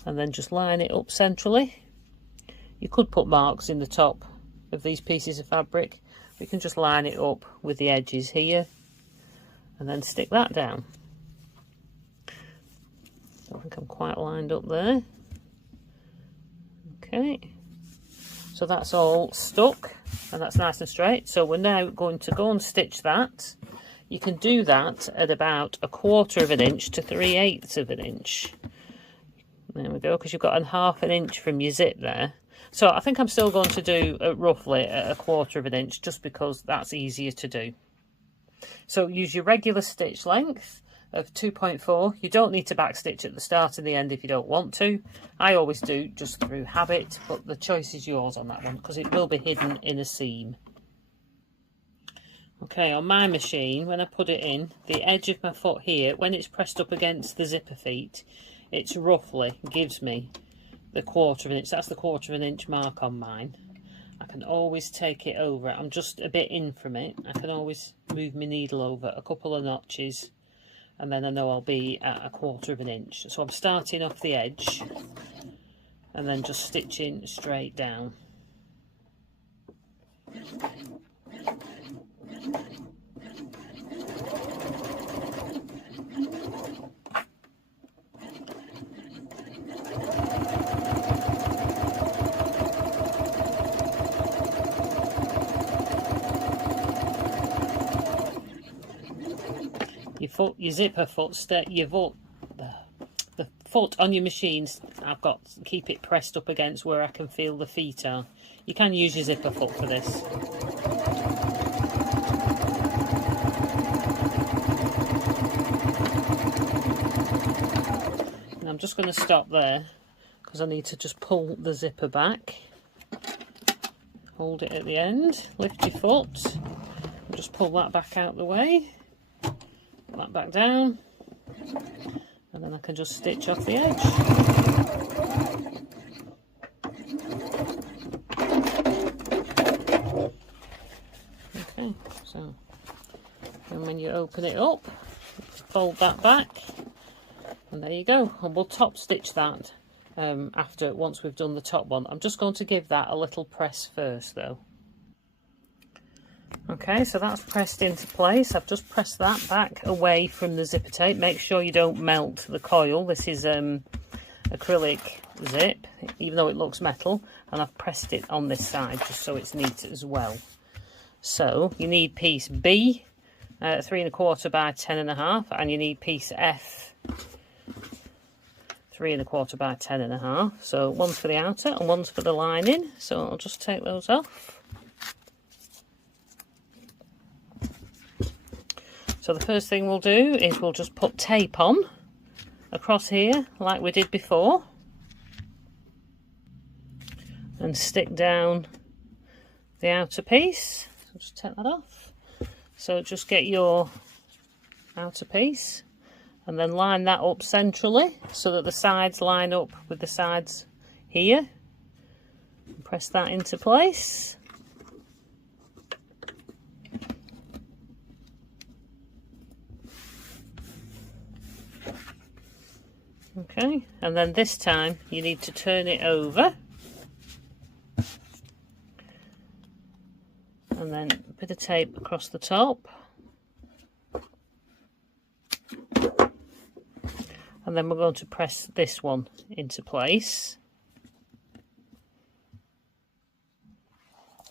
And then just line it up centrally. You could put marks in the top of these pieces of fabric. We can just line it up with the edges here and then stick that down. I think I'm quite lined up there. Okay, so that's all stuck and that's nice and straight. So we're now going to go and stitch that. You can do that at about 1/4 of an inch to 3/8 of an inch. There we go, because you've got 1/2 inch from your zip there. So I think I'm still going to do roughly at 1/4 of an inch, just because that's easier to do. So use your regular stitch length of 2.4. You don't need to backstitch at the start and the end if you don't want to. I always do just through habit, but the choice is yours on that one because it will be hidden in a seam. Okay, on my machine, when I put it in, the edge of my foot here, when it's pressed up against the zipper feet, it's roughly gives me the 1/4 of an inch. That's the 1/4 of an inch mark on mine. I can always take it over. I'm just a bit in from it. I can always move my needle over a couple of notches, and then I know I'll be at 1/4 of an inch. So I'm starting off the edge and then just stitching straight down. Your zipper foot, the foot on your machines, I've got to keep it pressed up against where I can feel the feet are. You can use your zipper foot for this. And I'm just going to stop there because I need to just pull the zipper back. Hold it at the end, lift your foot, and just pull that back out the way. That back down, and then I can just stitch off the edge. Okay, so and when you open it up, fold that back, and there you go. And we'll top stitch that once we've done the top one. I'm just going to give that a little press first though. Okay, so that's pressed into place. I've just pressed that back away from the zipper tape. Make sure you don't melt the coil. This is acrylic zip, even though it looks metal, and I've pressed it on this side just so it's neat as well. So you need piece B, 3 1/4 by 10 1/2, and you need piece F, 3 1/4 by 10 1/2. So one's for the outer and one's for the lining. So I'll just take those off. So the first thing we'll do is we'll just put tape on across here like we did before and stick down the outer piece. So just take that off. So just get your outer piece And then line that up centrally so that the sides line up with the sides here. Press that into place. Okay, and then this time you need to turn it over. And then a bit of tape across the top. And then we're going to press this one into place.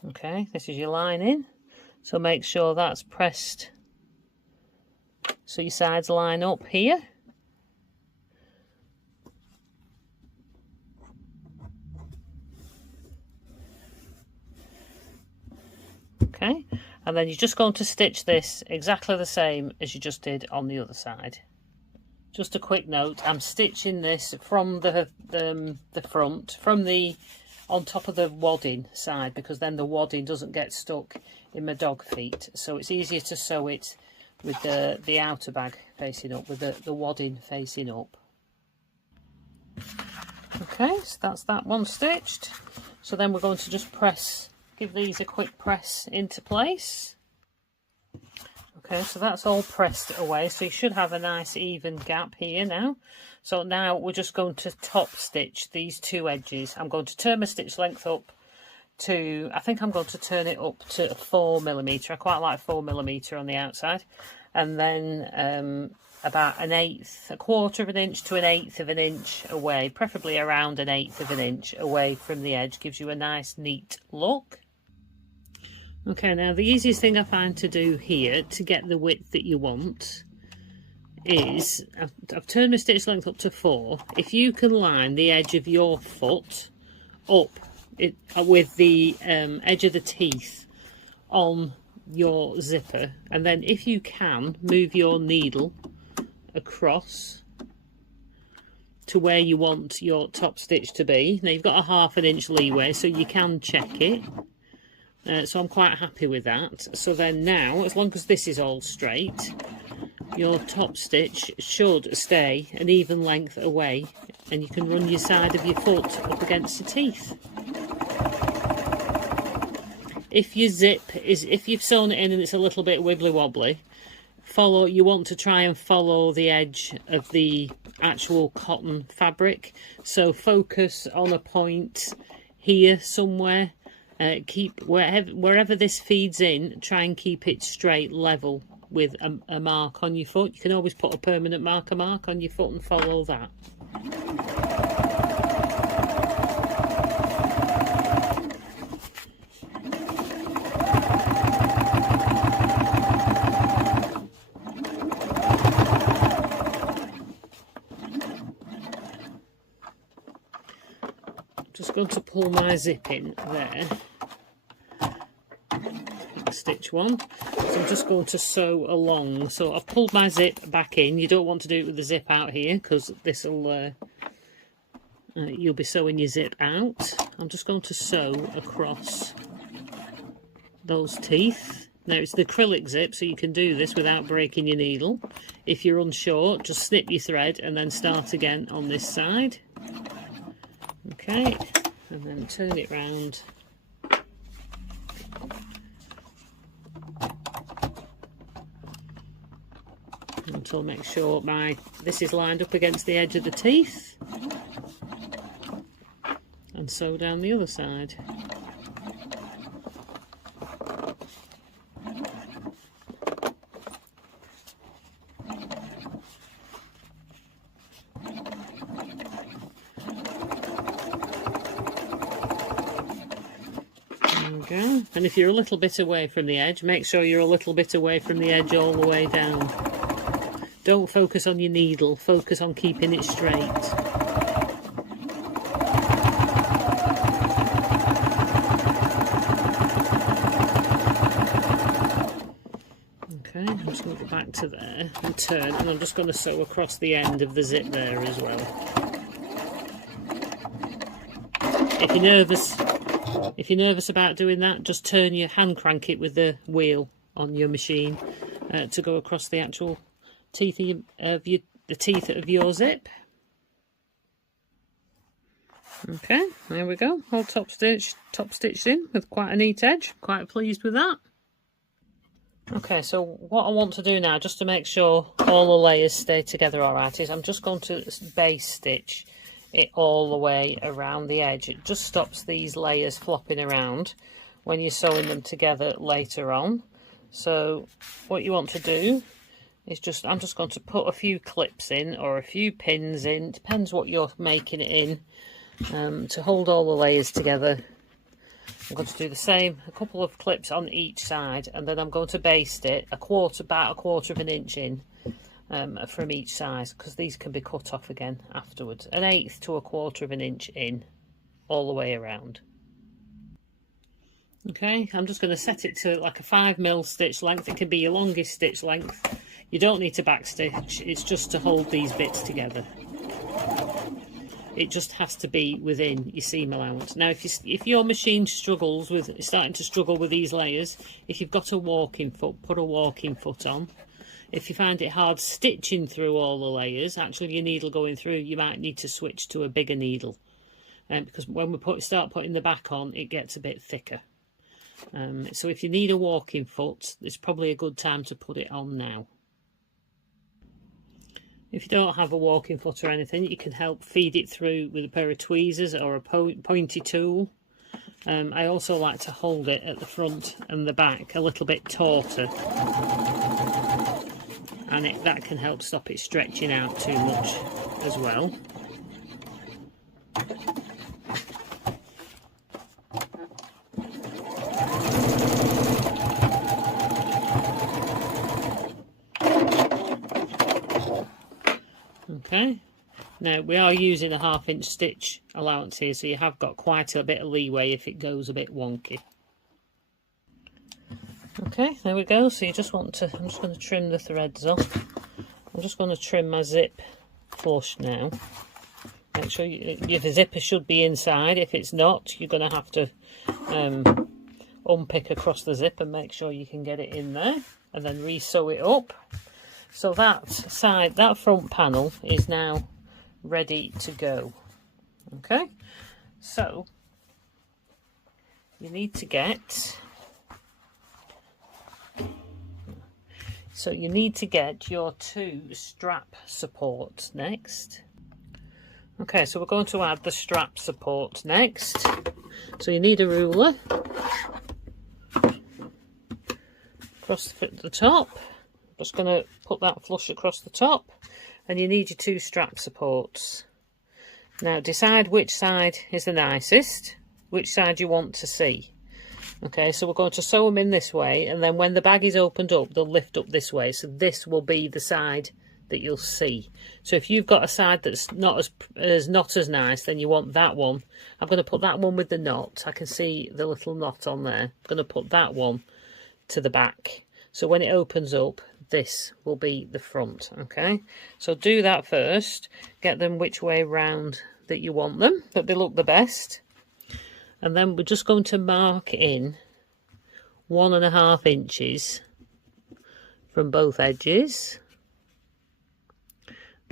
Okay, this is your lining. So make sure that's pressed so your sides line up here. Okay, and then you're just going to stitch this exactly the same as you just did on the other side. Just a quick note, I'm stitching this from the front, from the on top of the wadding side, because then the wadding doesn't get stuck in my dog feet. So it's easier to sew it with the outer bag facing up, with the wadding facing up. Okay, so that's that one stitched. So then we're going to just press, give these a quick press into place. Okay, so that's all pressed away, so you should have a nice even gap here now. So now we're just going to top stitch these two edges. I'm going to turn my stitch length up to, I think I'm going to turn it up to 4mm. I quite like 4mm on the outside. And then about a quarter of an inch to 1/8 of an inch away, preferably around 1/8 of an inch away from the edge, gives you a nice neat look. Okay, now the easiest thing I find to do here to get the width that you want is, I've turned my stitch length up to 4. If you can line the edge of your foot up with the edge of the teeth on your zipper, and then if you can move your needle across to where you want your top stitch to be. Now you've got a 1/2 inch leeway, so you can check it. So I'm quite happy with that. So then now, as long as this is all straight, your top stitch should stay an even length away, and you can run your side of your foot up against the teeth. If your zip is, if you've sewn it in and it's a little bit wibbly wobbly, you want to try and follow the edge of the actual cotton fabric. So focus on a point here somewhere. Keep wherever this feeds in, try and keep it straight level with a mark on your foot. You can always put a permanent marker mark on your foot and follow that. Just going to pull my zip in there. Stitch one. So I'm just going to sew along. So I've pulled my zip back in. You don't want to do it with the zip out here, because this will you'll be sewing your zip out. I'm just going to sew across those teeth. Now it's the acrylic zip, so you can do this without breaking your needle. If you're unsure, just snip your thread and then start again on this side. Okay, and then turn it round. Until make sure this is lined up against the edge of the teeth, and sew down the other side. There we go. And if you're a little bit away from the edge, make sure you're a little bit away from the edge all the way down. Don't focus on your needle, focus on keeping it straight. Okay, I'm just going to go back to there and turn, and I'm just going to sew across the end of the zip there as well. If you're nervous about doing that, just turn your hand crank it with the wheel on your machine to go across the actual teeth of your the teeth of your zip. Okay, there we go, all top stitched in with quite a neat edge. Quite pleased with that. Okay, so what I want to do now, just to make sure all the layers stay together all right, is I'm just going to base stitch it all the way around the edge. It just stops these layers flopping around when you're sewing them together later on. So what you want to do is I'm just going to put a few clips in or a few pins in, depends what you're making it in, to hold all the layers together. I'm going to do the same, a couple of clips on each side, and then I'm going to baste it about a quarter of an inch in from each side, because these can be cut off again afterwards. 1/8 to a quarter of an inch in all the way around. Okay, I'm just going to set it to like a 5mm stitch length. It can be your longest stitch length. You don't need to backstitch, it's just to hold these bits together. It just has to be within your seam allowance. Now, if your machine starting to struggle with these layers, if you've got a walking foot, put a walking foot on. If you find it hard stitching through all the layers, actually your needle going through, you might need to switch to a bigger needle, because when we start putting the back on, it gets a bit thicker. So if you need a walking foot, it's probably a good time to put it on now. If you don't have a walking foot or anything, you can help feed it through with a pair of tweezers or a pointy tool. I also like to hold it at the front and the back a little bit tauter, and that can help stop it stretching out too much as well. Okay, now we are using a 1/2 inch stitch allowance here, so you have got quite a bit of leeway if it goes a bit wonky. Okay, there we go. So you just want to, I'm just going to trim the threads off. I'm just going to trim my zip flush now. Make sure your zipper should be inside. If it's not, you're going to have to unpick across the zip and make sure you can get it in there, and then re-sew it up. So that front panel is now ready to go. Okay, so you need to get your 2 strap supports next. Okay, so we're going to add the strap support next. So you need a ruler across the top. Just going to put that flush across the top, and you need your 2 strap supports. Now decide which side is the nicest, which side you want to see. Okay, so we're going to sew them in this way, and then when the bag is opened up, they'll lift up this way, so this will be the side that you'll see. So if you've got a side that's not as nice, then you want that one. I'm going to put that one with the knot. I can see the little knot on there. I'm going to put that one to the back, so when it opens up, this will be the front. Okay, so do that first, get them which way round that you want them, that they look the best, and then we're just going to mark in 1.5 inches from both edges,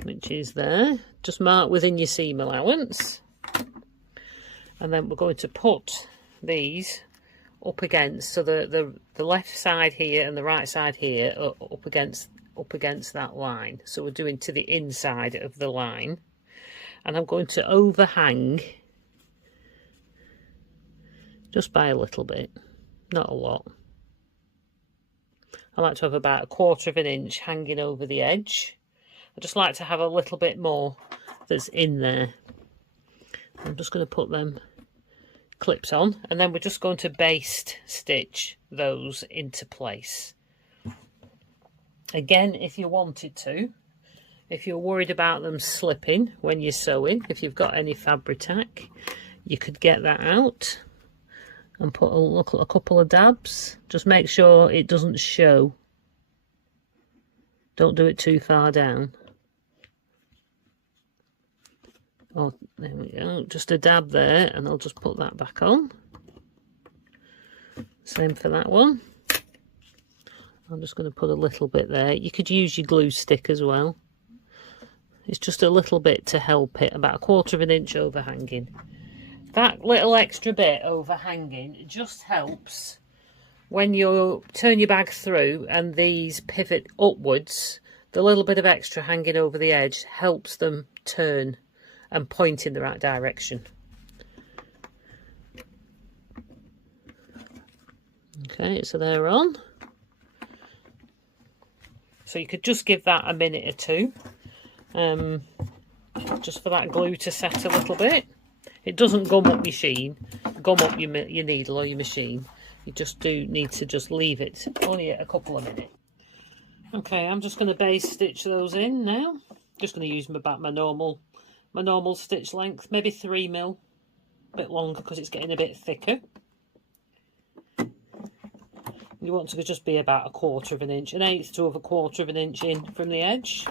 which is there. Just mark within your seam allowance, and then we're going to put these up against, so the left side here and the right side here are up against that line. So we're doing to the inside of the line, and I'm going to overhang just by a little bit, not a lot. I like to have about 1/4 of an inch hanging over the edge. I just like to have a little bit more that's in there. I'm just going to put them clips on, and then we're just going to baste stitch those into place. Again, if you wanted to, if you're worried about them slipping when you're sewing, if you've got any Fabri-Tac, you could get that out and put a couple of dabs. Just make sure it doesn't show. Don't do it too far down. Oh, there we go, just a dab there, and I'll just put that back on. Same for that one. I'm just going to put a little bit there. You could use your glue stick as well. It's just a little bit to help it, about 1/4 of an inch overhanging. That little extra bit overhanging just helps when you turn your bag through and these pivot upwards. The little bit of extra hanging over the edge helps them turn and point in the right direction. Okay, so they're on. So you could just give that a minute or two, just for that glue to set a little bit. It doesn't gum up your needle or your machine. You just do need to just leave it only a couple of minutes. Okay, I'm just going to base stitch those in now. Just going to use my normal stitch length, maybe 3mm, a bit longer because it's getting a bit thicker. You want to just be about 1/4 of an inch, 1/8 to 1/4 of an inch in from the edge.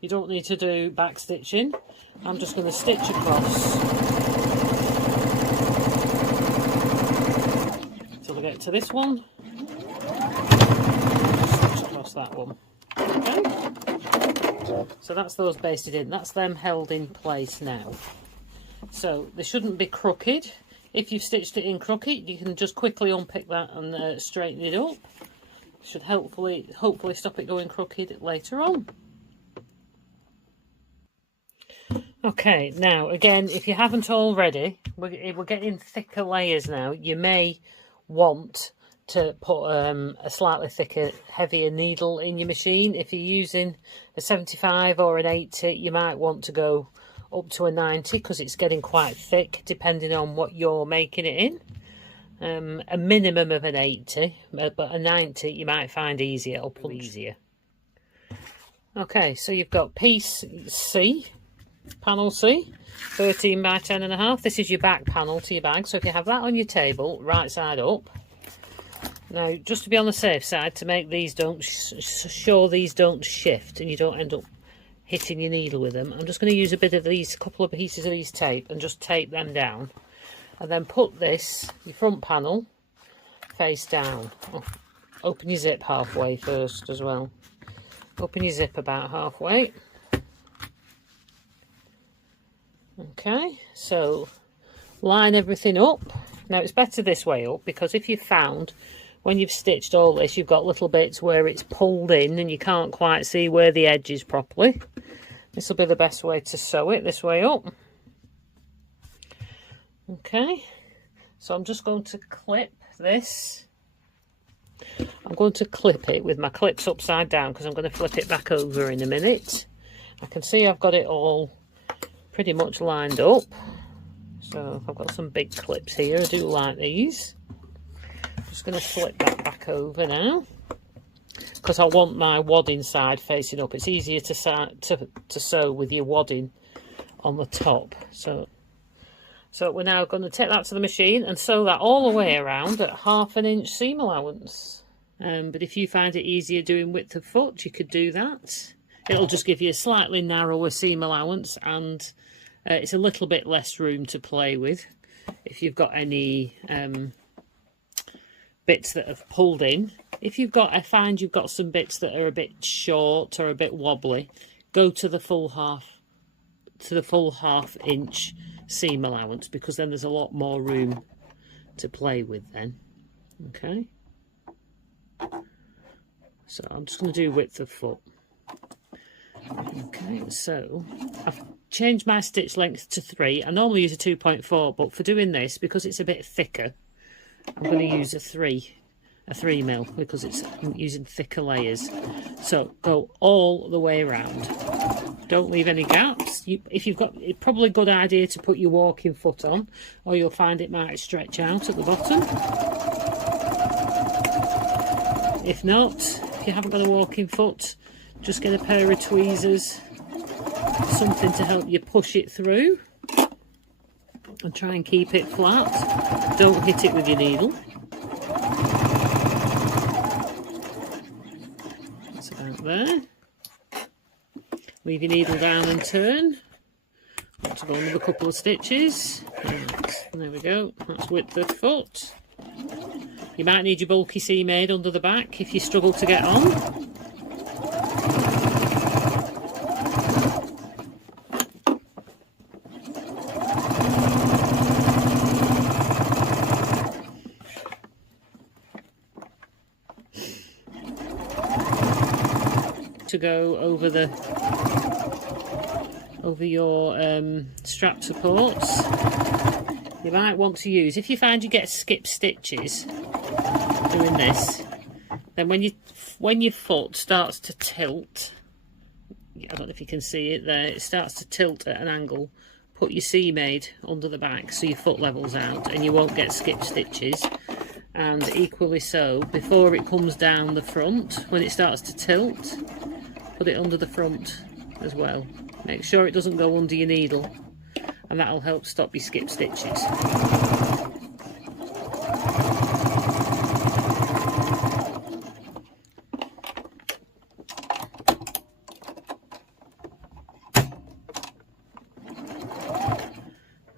You don't need to do back stitching. I'm just going to stitch across till I get to this one. Stitch across that one. Okay. So that's those basted in. That's them held in place now. So they shouldn't be crooked. If you've stitched it in crooked, you can just quickly unpick that and straighten it up. Should hopefully stop it going crooked later on. Okay, now again, if you haven't already, we're getting thicker layers now. You may want to put a slightly thicker, heavier needle in your machine. If you're using a 75 or an 80, you might want to go up to a 90 because it's getting quite thick depending on what you're making it in. A minimum of an 80, but a 90 you might find easier, or pull easier. Okay, so you've got piece C, panel C, 13 by 10.5. This is your back panel to your bag, so if you have that on your table, right side up. Now, just to be on the safe side, to make these sure these don't shift and you don't end up hitting your needle with them, I'm just going to use a couple of pieces of these tape and just tape them down, and then put this, your front panel, face down. Open your zip halfway first as well. Open your zip about halfway. Okay, so line everything up. Now it's better this way up, because if you've found when you've stitched all this, you've got little bits where it's pulled in and you can't quite see where the edge is properly. This will be the best way to sew it, this way up. Okay, so I'm just going to clip this. I'm going to clip it with my clips upside down because I'm going to flip it back over in a minute. I can see I've got it all pretty much lined up. So I've got some big clips here. I do like these. Just going to flip that back over now because I want my wadding side facing up. It's easier to sew with your wadding on the top. So we're now going to take that to the machine and sew that all the way around at 1/2 inch seam allowance. But if you find it easier doing width of foot, you could do that. It'll just give you a slightly narrower seam allowance, and it's a little bit less room to play with. If you've got any bits that have pulled in, I find you've got some bits that are a bit short or a bit wobbly, go to the full 1/2 inch seam allowance, because then there's a lot more room to play with then. Okay, so I'm just going to do width of foot. Okay, so I've changed my stitch length to 3. I normally use a 2.4, but for doing this, because it's a bit thicker, I'm going to use a 3mm, because I'm using thicker layers. So go all the way around. Don't leave any gaps. If you've got, it's probably a good idea to put your walking foot on, or you'll find it might stretch out at the bottom. If not, if you haven't got a walking foot, just get a pair of tweezers, something to help you push it through, and try and keep it flat. Don't hit it with your needle. That's about there. Leave your needle down and turn. Want to go another couple of stitches. Right, there we go. That's width of foot. You might need your bulky seam aid under the back if you struggle to get on. to go over your strap supports. You might want to use, if you find you get skip stitches doing this, then when your foot starts to tilt, I don't know if you can see it there, it starts to tilt at an angle, put your seam aid under the back so your foot levels out and you won't get skip stitches. And equally so, before it comes down the front, when it starts to tilt, put it under the front as well. Make sure it doesn't go under your needle, and that'll help stop your skip stitches.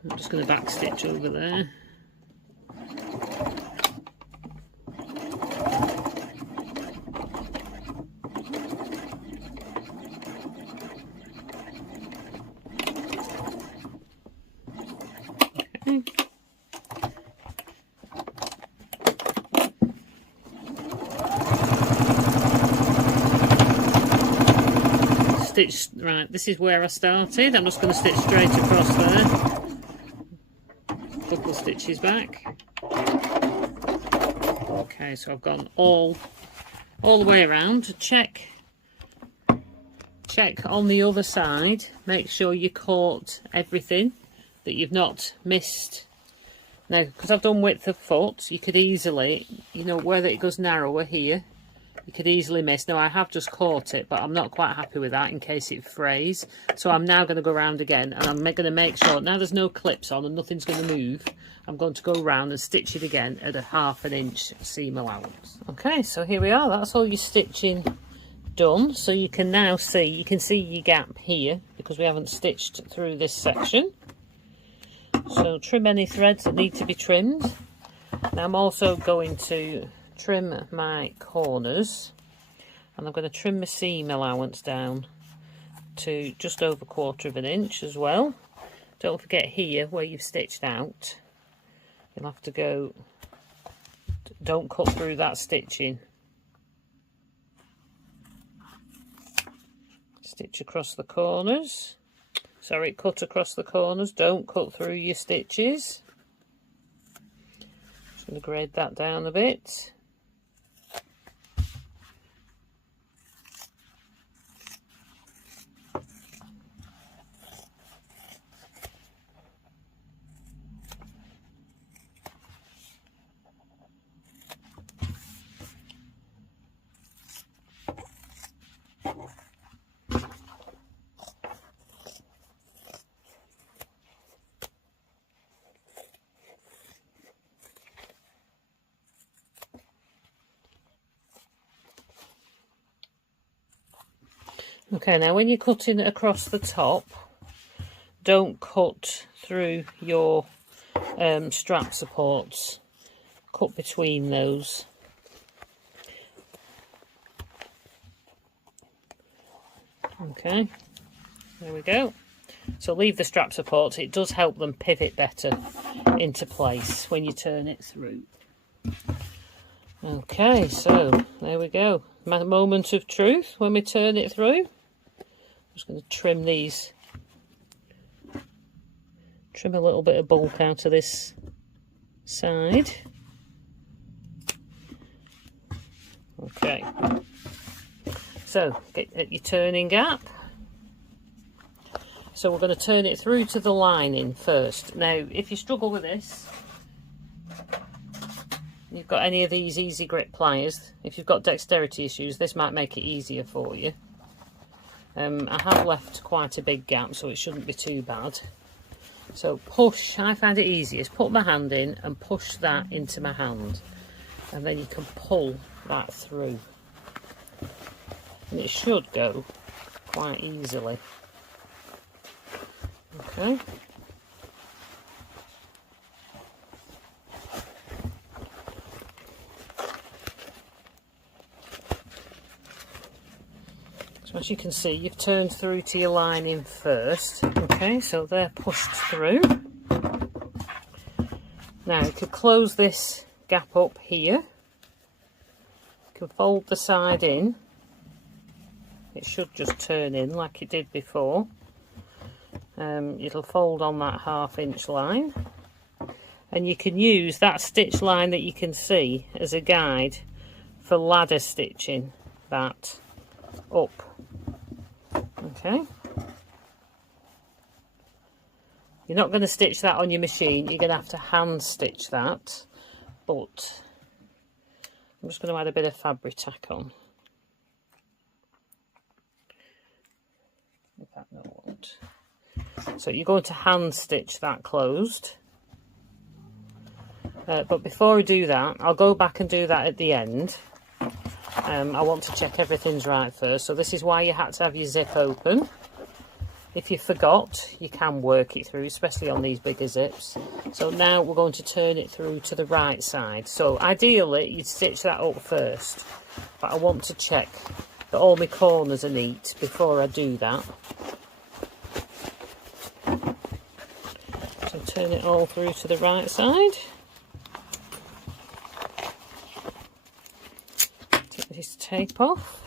I'm just going to back stitch over there. Stitch, right, this is where I started. I'm just going to stitch straight across there. Couple stitches back. Okay, so I've gone all the way around to check on the other side. Make sure you caught everything, that you've not missed. Now, because I've done width of foot, you could easily, you know, where it goes narrower here, you could easily miss. Now, I have just caught it, but I'm not quite happy with that in case it frays. So I'm now going to go around again, and I'm going to make sure, now there's no clips on and nothing's going to move, I'm going to go around and stitch it again at a 1/2 inch seam allowance. Okay, so here we are. That's all your stitching done. So you can now see, you can see your gap here because we haven't stitched through this section. So trim any threads that need to be trimmed. Now I'm also going to trim my corners, and I'm going to trim my seam allowance down to just over 1/4 inch as well. Don't forget here where you've stitched out, you'll have to go, don't cut through that stitching. Stitch across the corners. Sorry, cut across the corners, don't cut through your stitches. Just going to grade that down a bit. Okay, now when you're cutting across the top, don't cut through your strap supports. Cut between those. Okay, there we go. So leave the strap supports, it does help them pivot better into place when you turn it through. Okay, so there we go. My moment of truth when we turn it through. I'm just going to trim these, trim a little bit of bulk out of this side. Okay, so get your turning gap. So we're going to turn it through to the lining first. Now, if you struggle with this, you've got any of these easy grip pliers, if you've got dexterity issues, this might make it easier for you. I have left quite a big gap, so it shouldn't be too bad. So push, I find it easiest, put my hand in and push that into my hand, and then you can pull that through. And it should go quite easily. Okay. So as you can see, you've turned through to your lining first. Okay, so they're pushed through. Now you could close this gap up here. You can fold the side in it should just turn in like it did before. It'll fold on that 1/2 inch line, and you can use that stitch line that you can see as a guide for ladder stitching that up. Okay, you're not going to stitch that on your machine, you're going to have to hand stitch that, but I'm just going to add a bit of fabric tack on. In fact, no, I won't. So you're going to hand stitch that closed. But before I do that, I'll go back and do that at the end. I want to check everything's right first. So this is why you had to have your zip open. If you forgot, you can work it through, especially on these bigger zips. So now we're going to turn it through to the right side. So ideally, you'd stitch that up first. But I want to check that all my corners are neat before I do that. So turn it all through to the right side. Take this tape off.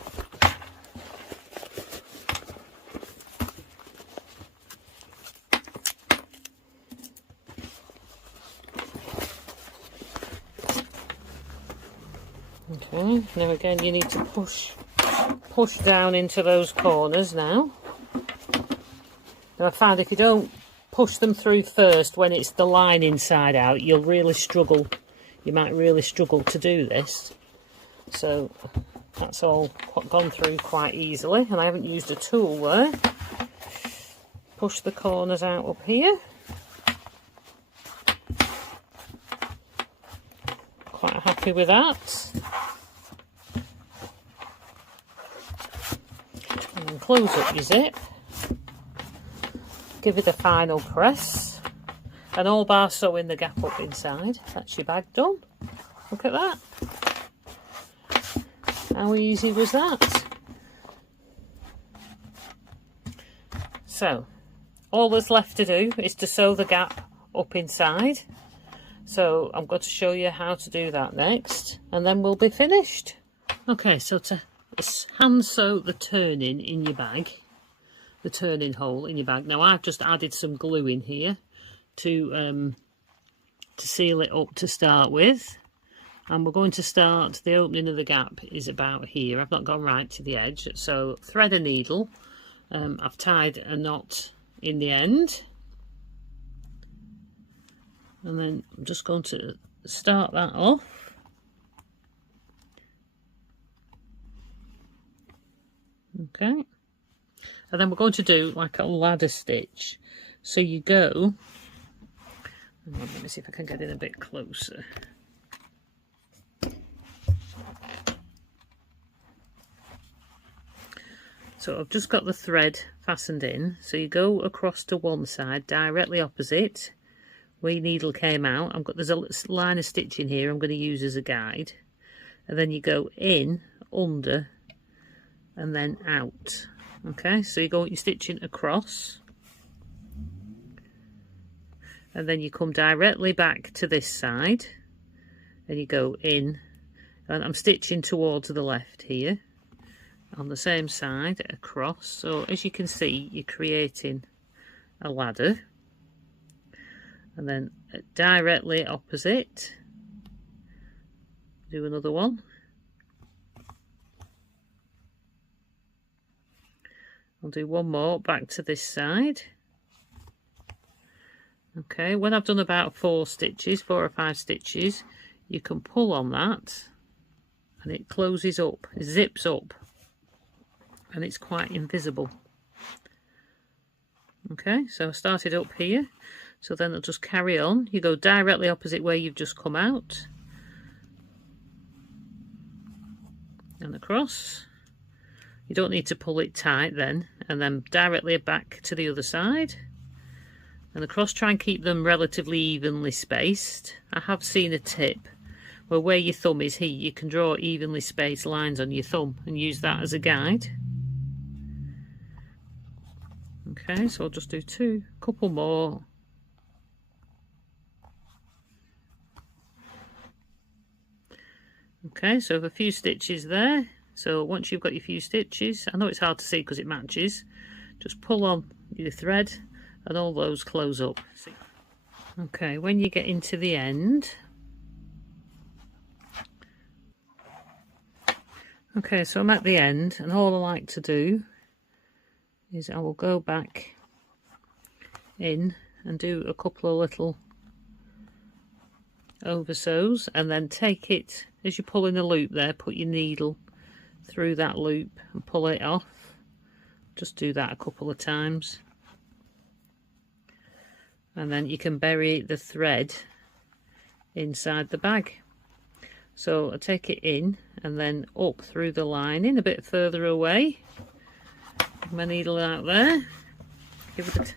Okay, now again you need to push down into those corners now. Now I found if you don't push them through first when it's the line inside out, you'll really struggle. You might really struggle to do this. So that's all gone through quite easily, and I haven't used a tool there. Push the corners out up here. Quite happy with that. And then close up your zip. Give it a final press, and all bar sewing the gap up inside. That's your bag done. Look at that. How easy was that? So all that's left to do is to sew the gap up inside. So I'm going to show you how to do that next, and then we'll be finished. Okay, so to hand sew the turning in your bag, the turning hole in your bag. Now I've just added some glue in here to seal it up to start with, and we're going to start, the opening of the gap is about here. I've not gone right to the edge, so thread a needle. I've tied a knot in the end, and then I'm just going to start that off. Okay. And then we're going to do like a ladder stitch. So you go, let me see if I can get in a bit closer. So I've just got the thread fastened in. So you go across to one side, directly opposite where your needle came out. There's a line of stitching here I'm going to use as a guide. And then you go in, under, and then out. Okay, so you're stitching across, and then you come directly back to this side, and you go in, and I'm stitching towards the left here, on the same side, across. So as you can see, you're creating a ladder, and then directly opposite, do another one. I'll do one more back to this side. Okay, when I've done about 4 or 5 stitches, you can pull on that and it closes up, it zips up, and it's quite invisible. Okay, so I started up here, so then I'll just carry on. You go directly opposite where you've just come out, and across. You don't need to pull it tight then, and then directly back to the other side and across. Try and keep them relatively evenly spaced. I have seen a tip where your thumb is here, you can draw evenly spaced lines on your thumb and use that as a guide. Okay, so I'll just do a couple more. Okay, so I have a few stitches there. So once you've got your few stitches, I know it's hard to see because it matches, just pull on your thread and all those close up. Okay, when you get into the end, okay, so I'm at the end, and all I like to do is I will go back in and do a couple of little oversews, and then take it, as you pull in the loop there, put your needle through that loop and pull it off. Just do that a couple of times, and then you can bury the thread inside the bag. So I take it in and then up through the lining a bit further away, my needle out there, give it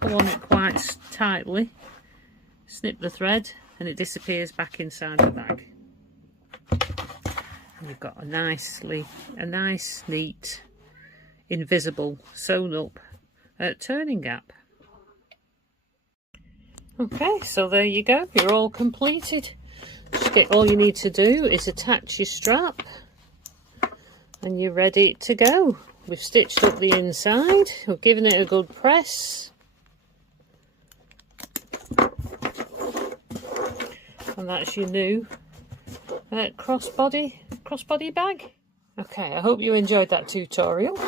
pull on it quite tightly, snip the thread, and it disappears back inside the bag. And you've got a nice, neat, invisible, sewn up turning gap. Okay, so there you go, you're all completed. All you need to do is attach your strap and you're ready to go. We've stitched up the inside, we've given it a good press, and that's your new crossbody bag. Okay, I hope you enjoyed that tutorial.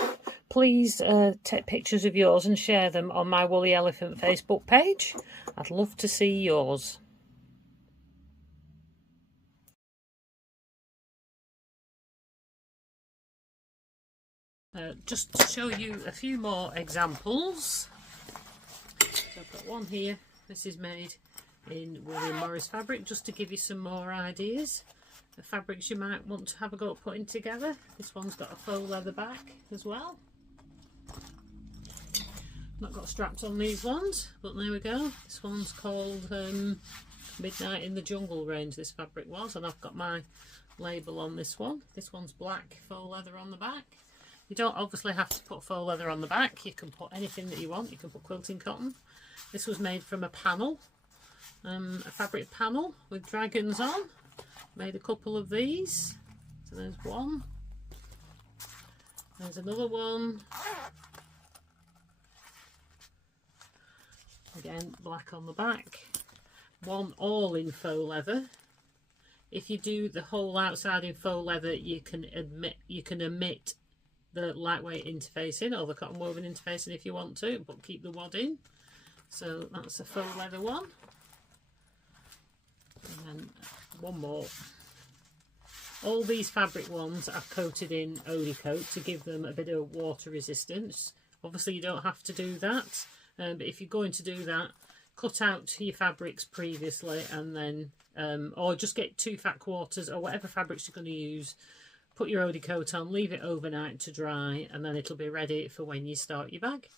Please take pictures of yours and share them on my Woolly Elephant Facebook page. I'd love to see yours. Just to show you a few more examples. So I've got one here. This is made in William Morris fabric, just to give you some more ideas. The fabrics you might want to have a go at putting together. This one's got a faux leather back as well. Not got straps on these ones, but there we go. This one's called Midnight in the Jungle range, this fabric was, and I've got my label on this one. This one's black faux leather on the back. You don't obviously have to put faux leather on the back, you can put anything that you want. You can put quilting cotton. This was made from a panel, a fabric panel with dragons on. Made a couple of these. So there's one. There's another one. Again, black on the back. One all in faux leather. If you do the whole outside in faux leather, you can omit the lightweight interfacing or the cotton woven interfacing if you want to, but keep the wad in. So that's a faux leather one. And then one more. All these fabric ones are coated in Odie coat to give them a bit of water resistance. Obviously you don't have to do that, but if you're going to do that, cut out your fabrics previously, and then or just get 2 fat quarters or whatever fabrics you're going to use. Put your Odie coat on, leave it overnight to dry, and then it'll be ready for when you start your bag.